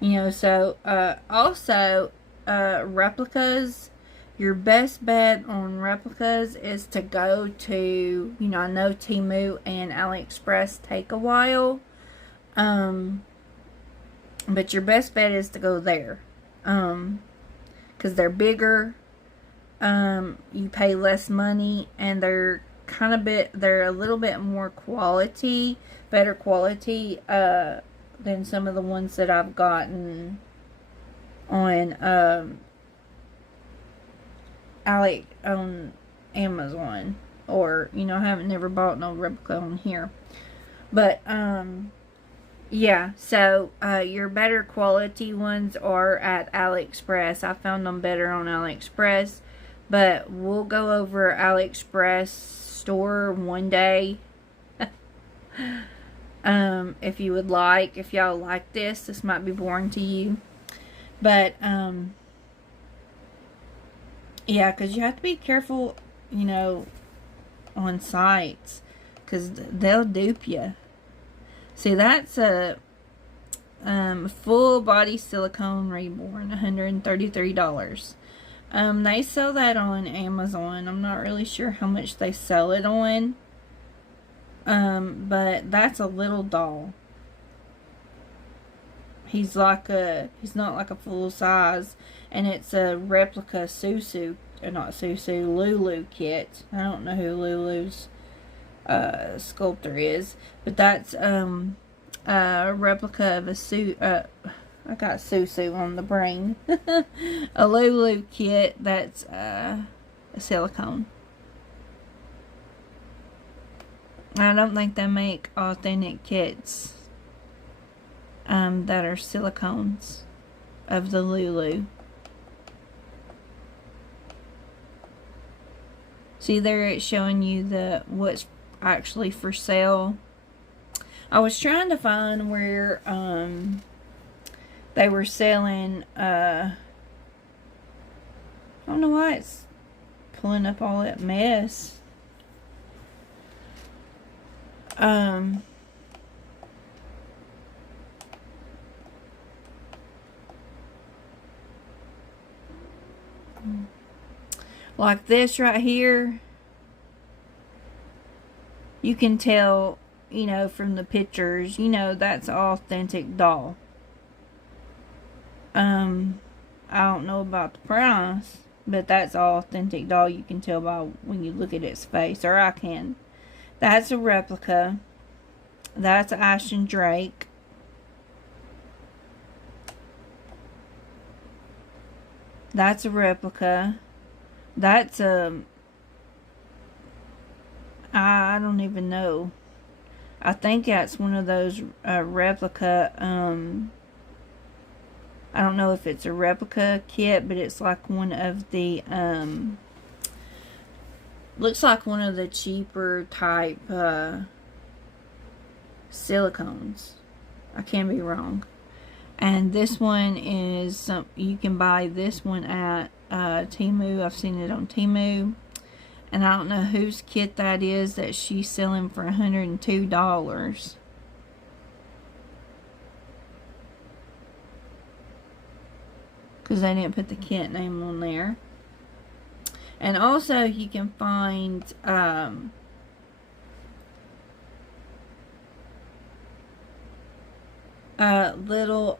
You know, so also replicas, your best bet on replicas is to go to, you know, I know Temu and AliExpress take a while, but your best bet is to go there, because they're bigger, you pay less money, and they're they're a little bit more quality, better quality, than some of the ones that I've gotten on on Amazon, or, you know, I haven't never bought no replica on here. But Yeah, so your better quality ones are at AliExpress. I found them better on AliExpress, but we'll go over AliExpress store one day. If you would like, if y'all like this might be boring to you, but yeah, because you have to be careful, you know, on sites, because they'll dupe you. See, that's a full body silicone Reborn, $133. They sell that on Amazon. I'm not really sure how much they sell it on. But that's a little doll. He's not like a full size, and it's a replica Lulu kit. I don't know who Lulu's sculptor is, but that's a replica of a I got Susu on the brain. A Lulu kit that's a silicone. I don't think they make authentic kits that are silicones of the Lulu. See there, it's showing you what's actually for sale. I was trying to find where they were selling I don't know why it's pulling up all that mess. Like this right here, you can tell, you know, from the pictures, you know, that's an authentic doll. I don't know about the price, but that's an authentic doll. You can tell by when you look at its face, or I can. That's a replica. That's Ashton Drake. That's a replica. That's I don't even know. I think that's one of those replica, I don't know if it's a replica kit, but it's like one of the, looks like one of the cheaper type silicones. I can be wrong. And this one is, you can buy this one at Temu. I've seen it on Temu. And I don't know whose kit that is that she's selling for $102. Because they didn't put the kit name on there. And also you can find little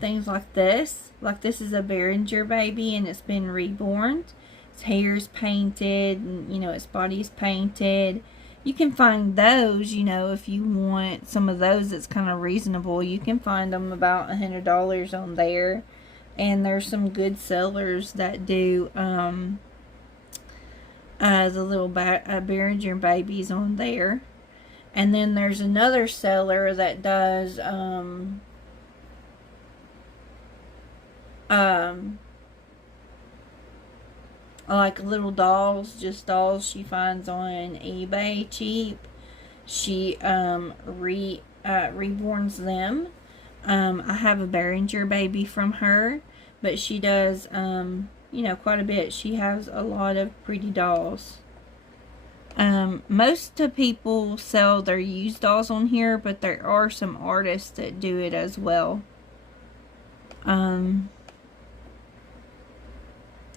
things like this. Like this is a Behringer baby, and it's been reborn. Its hair's painted, and you know, its body's painted. You can find those, you know, if you want some of those that's kind of reasonable. You can find them about $100 on there. And there's some good sellers that do the little Behringer babies on there. And then there's another seller that does like little dolls, just dolls she finds on eBay cheap. She reborns them. I have a Behringer baby from her, but she does you know, quite a bit. She has a lot of pretty dolls. Most of people sell their used dolls on here, but there are some artists that do it as well.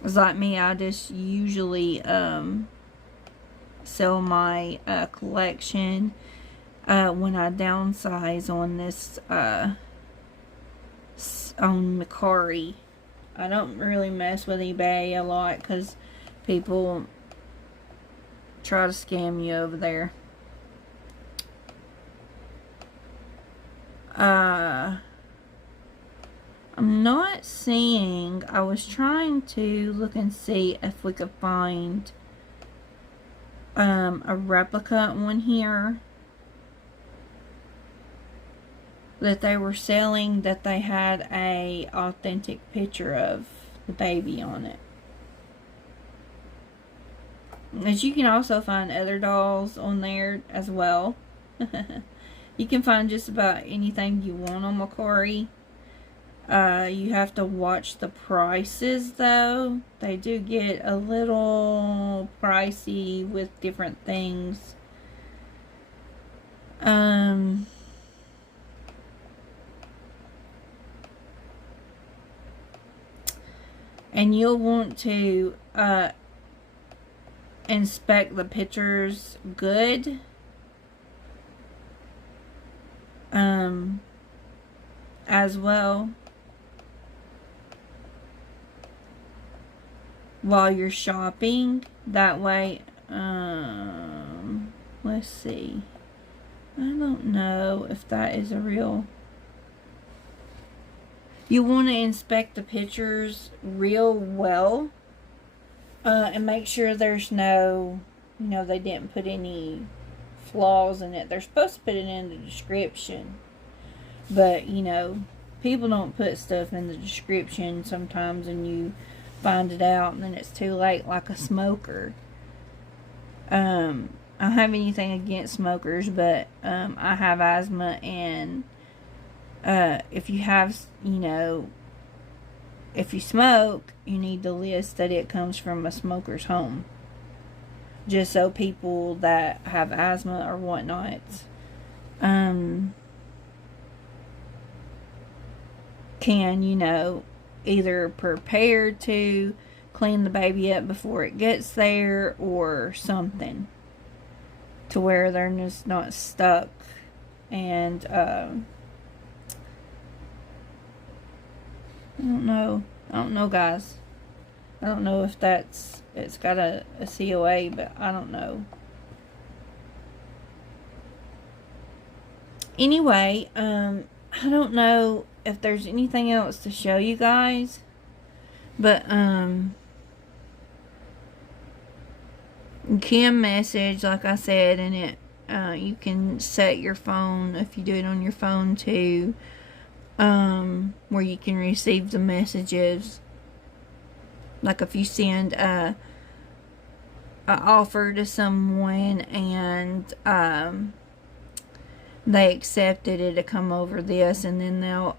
It's like me, I just usually sell my collection when I downsize on this on Mercari. I don't really mess with eBay a lot because people try to scam you over there. I'm not seeing, I was trying to look and see if we could find a replica on here. that they were selling that they had a authentic picture of the baby on it. As you can also find other dolls on there as well. You can find just about anything you want on Mercari. You have to watch the prices though. They do get a little pricey with different things. And you'll want to inspect the pictures good. As well, while you're shopping. That way, let's see. I don't know if that is a real... You want to inspect the pictures real well. And make sure there's no, they didn't put any flaws in it. They're supposed to put it in the description. But, people don't put stuff in the description sometimes and you find it out and then it's too late, like a smoker. I don't have anything against smokers, but I have asthma, and if you have, if you smoke, you need to list that it comes from a smoker's home. Just so people that have asthma or whatnot can, either prepare to clean the baby up before it gets there or something, to where they're just not stuck. And I don't know, guys. I don't know if it's got a COA, but I don't know. Anyway, I don't know if there's anything else to show you guys, but you can message, like I said, and it you can set your phone, if you do it on your phone too, where you can receive the messages. Like if you send a offer to someone and they accepted it, to come over this, and then they'll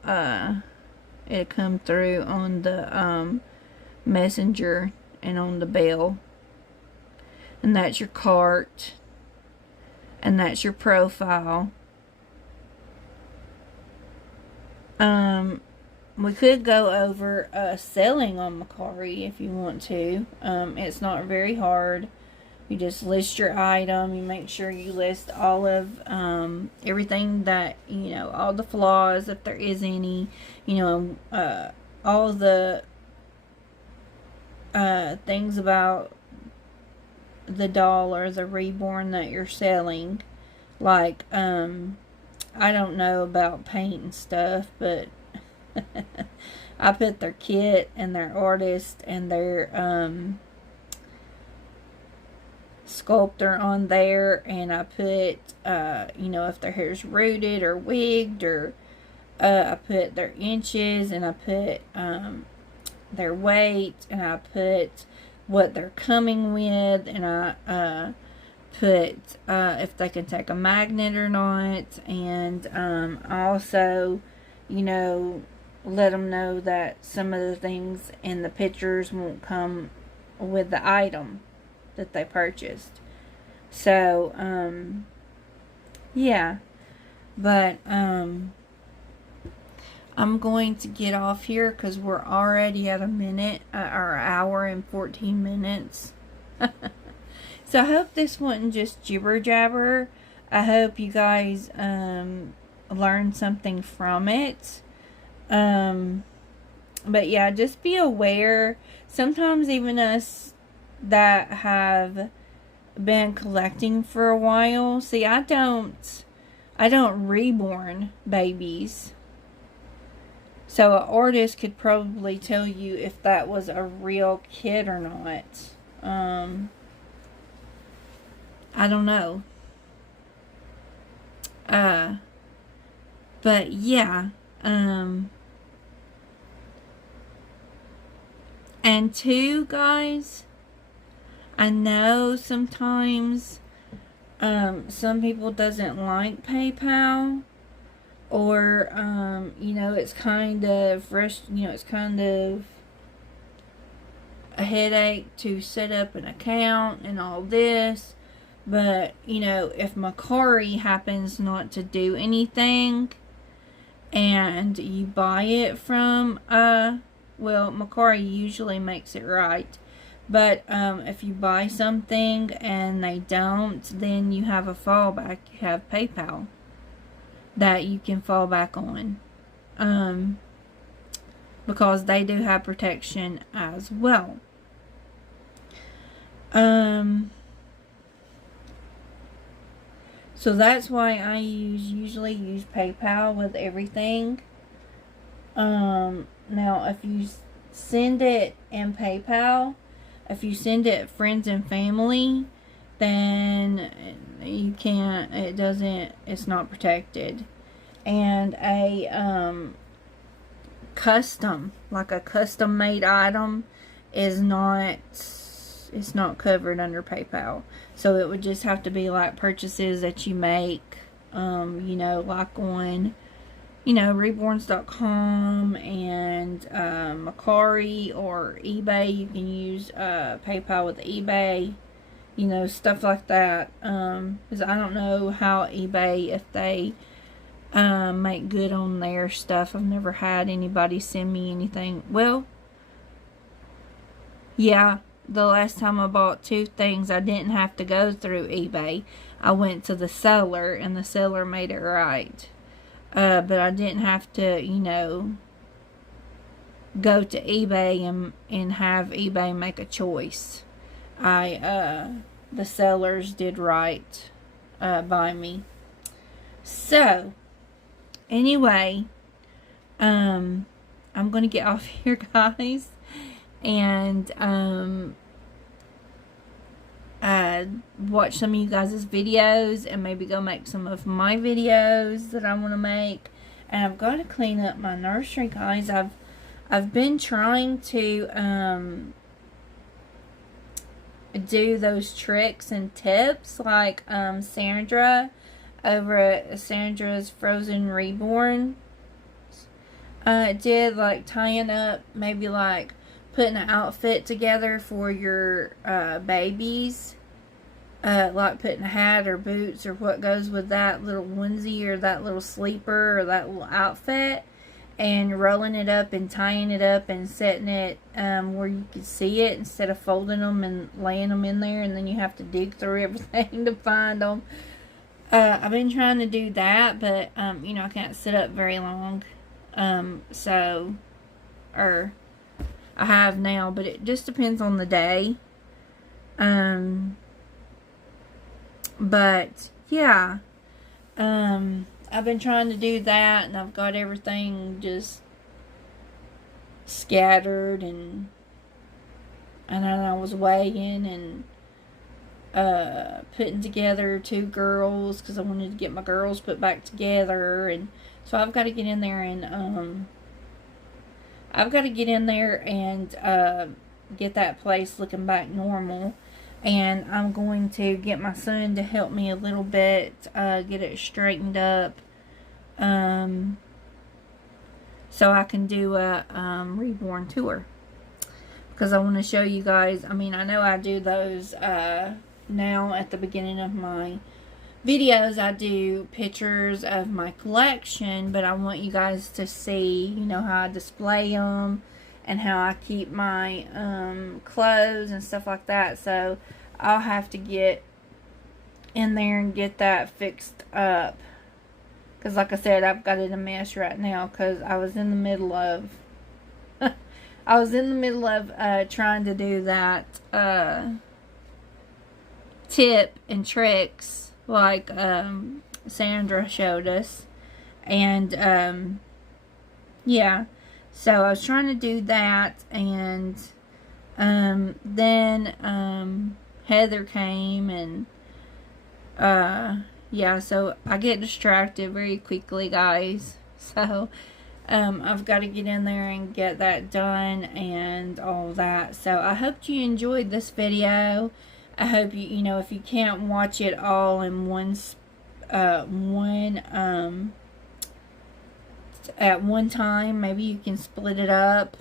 it'll come through on the messenger and on the bell, and that's your cart, and that's your profile. We could go over selling on Mercari if you want to. It's not very hard. You just list your item. You make sure you list all of everything that, all the flaws, if there is any, all the things about the doll or the Reborn that you're selling. Like, I don't know about paint and stuff, but I put their kit and their artist and their sculptor on there, and I put if their hair's rooted or wigged, or I put their inches, and I put their weight, and I put what they're coming with, and I put if they can take a magnet or not, and I also let them know that some of the things in the pictures won't come with the item that they purchased. So yeah, but I'm going to get off here because we're already at an hour and 14 minutes. So I hope this wasn't just jibber jabber. I hope you guys learned something from it. But yeah, just be aware. Sometimes even us that have been collecting for a while. See, I don't reborn babies. So an artist could probably tell you if that was a real kid or not. I don't know. But yeah, and two, guys, I know sometimes some people doesn't like PayPal, or you know, it's kind of it's kind of a headache to set up an account and all this. But you know, if Mercari happens not to do anything and you buy it from well, Mercari usually makes it right, but if you buy something and they don't, then you have a fallback. You have PayPal that you can fall back on, because they do have protection as well. So that's why I usually use PayPal with everything. Now if you send it in PayPal, if you send it friends and family, then you can't, it's not protected. And a custom made item is not, it's not covered under PayPal. So it would just have to be like purchases that you make, you know, like on, you know, Reborns.com and Mercari or eBay. You can use PayPal with eBay, you know, stuff like that. Because I don't know how eBay, if they make good on their stuff. I've never had anybody send me anything. Well, yeah, the last time I bought two things, I didn't have to go through eBay. I went to the seller and the seller made it right. But I didn't have to, you know, go to eBay and have eBay make a choice. The sellers did right by me. So, anyway, I'm going to get off here, guys, and watch some of you guys' videos, and maybe go make some of my videos that I want to make. And I've got to clean up my nursery, guys. I've been trying to do those tricks and tips like Sandra over at Sandra's Frozen Reborn did, like tying up, maybe like putting an outfit together for your babies, like putting a hat or boots or what goes with that little onesie or that little sleeper or that little outfit, and rolling it up and tying it up and setting it where you can see it instead of folding them and laying them in there, and then you have to dig through everything to find them. I've been trying to do that, but you know, I can't sit up very long, or I have now, but it just depends on the day. But yeah, I've been trying to do that, and I've got everything just scattered, and then I was weighing and putting together two girls because I wanted to get my girls put back together, and so I've got to get in there and get that place looking back normal. And I'm going to get my son to help me a little bit, get it straightened up, so I can do a Reborn tour, because I want to show you guys. I mean, I know I do those now at the beginning of my videos. I do pictures of my collection, but I want you guys to see, you know, how I display them and how I keep my clothes and stuff like that. So I'll have to get in there and get that fixed up, because like I said, I've got it a mess right now, because I was in the middle of trying to do that tip and tricks like Sandra showed us, and yeah, so I was trying to do that, and then Heather came, and yeah, so I get distracted very quickly, guys. So I've got to get in there and get that done and all that. So I hope you enjoyed this video. I hope you know, if you can't watch it all in at one time, maybe you can split it up.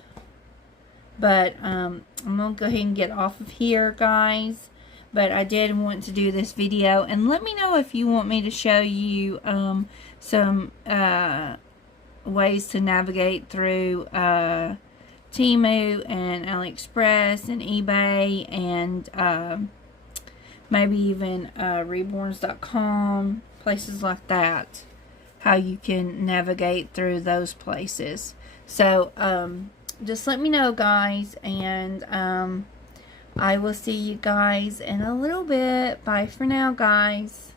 But I'm gonna go ahead and get off of here, guys. But I did want to do this video, and let me know if you want me to show you some ways to navigate through Temu and AliExpress and eBay and maybe even Reborns.com, places like that, how you can navigate through those places. So just let me know, guys, and I will see you guys in a little bit. Bye for now, guys.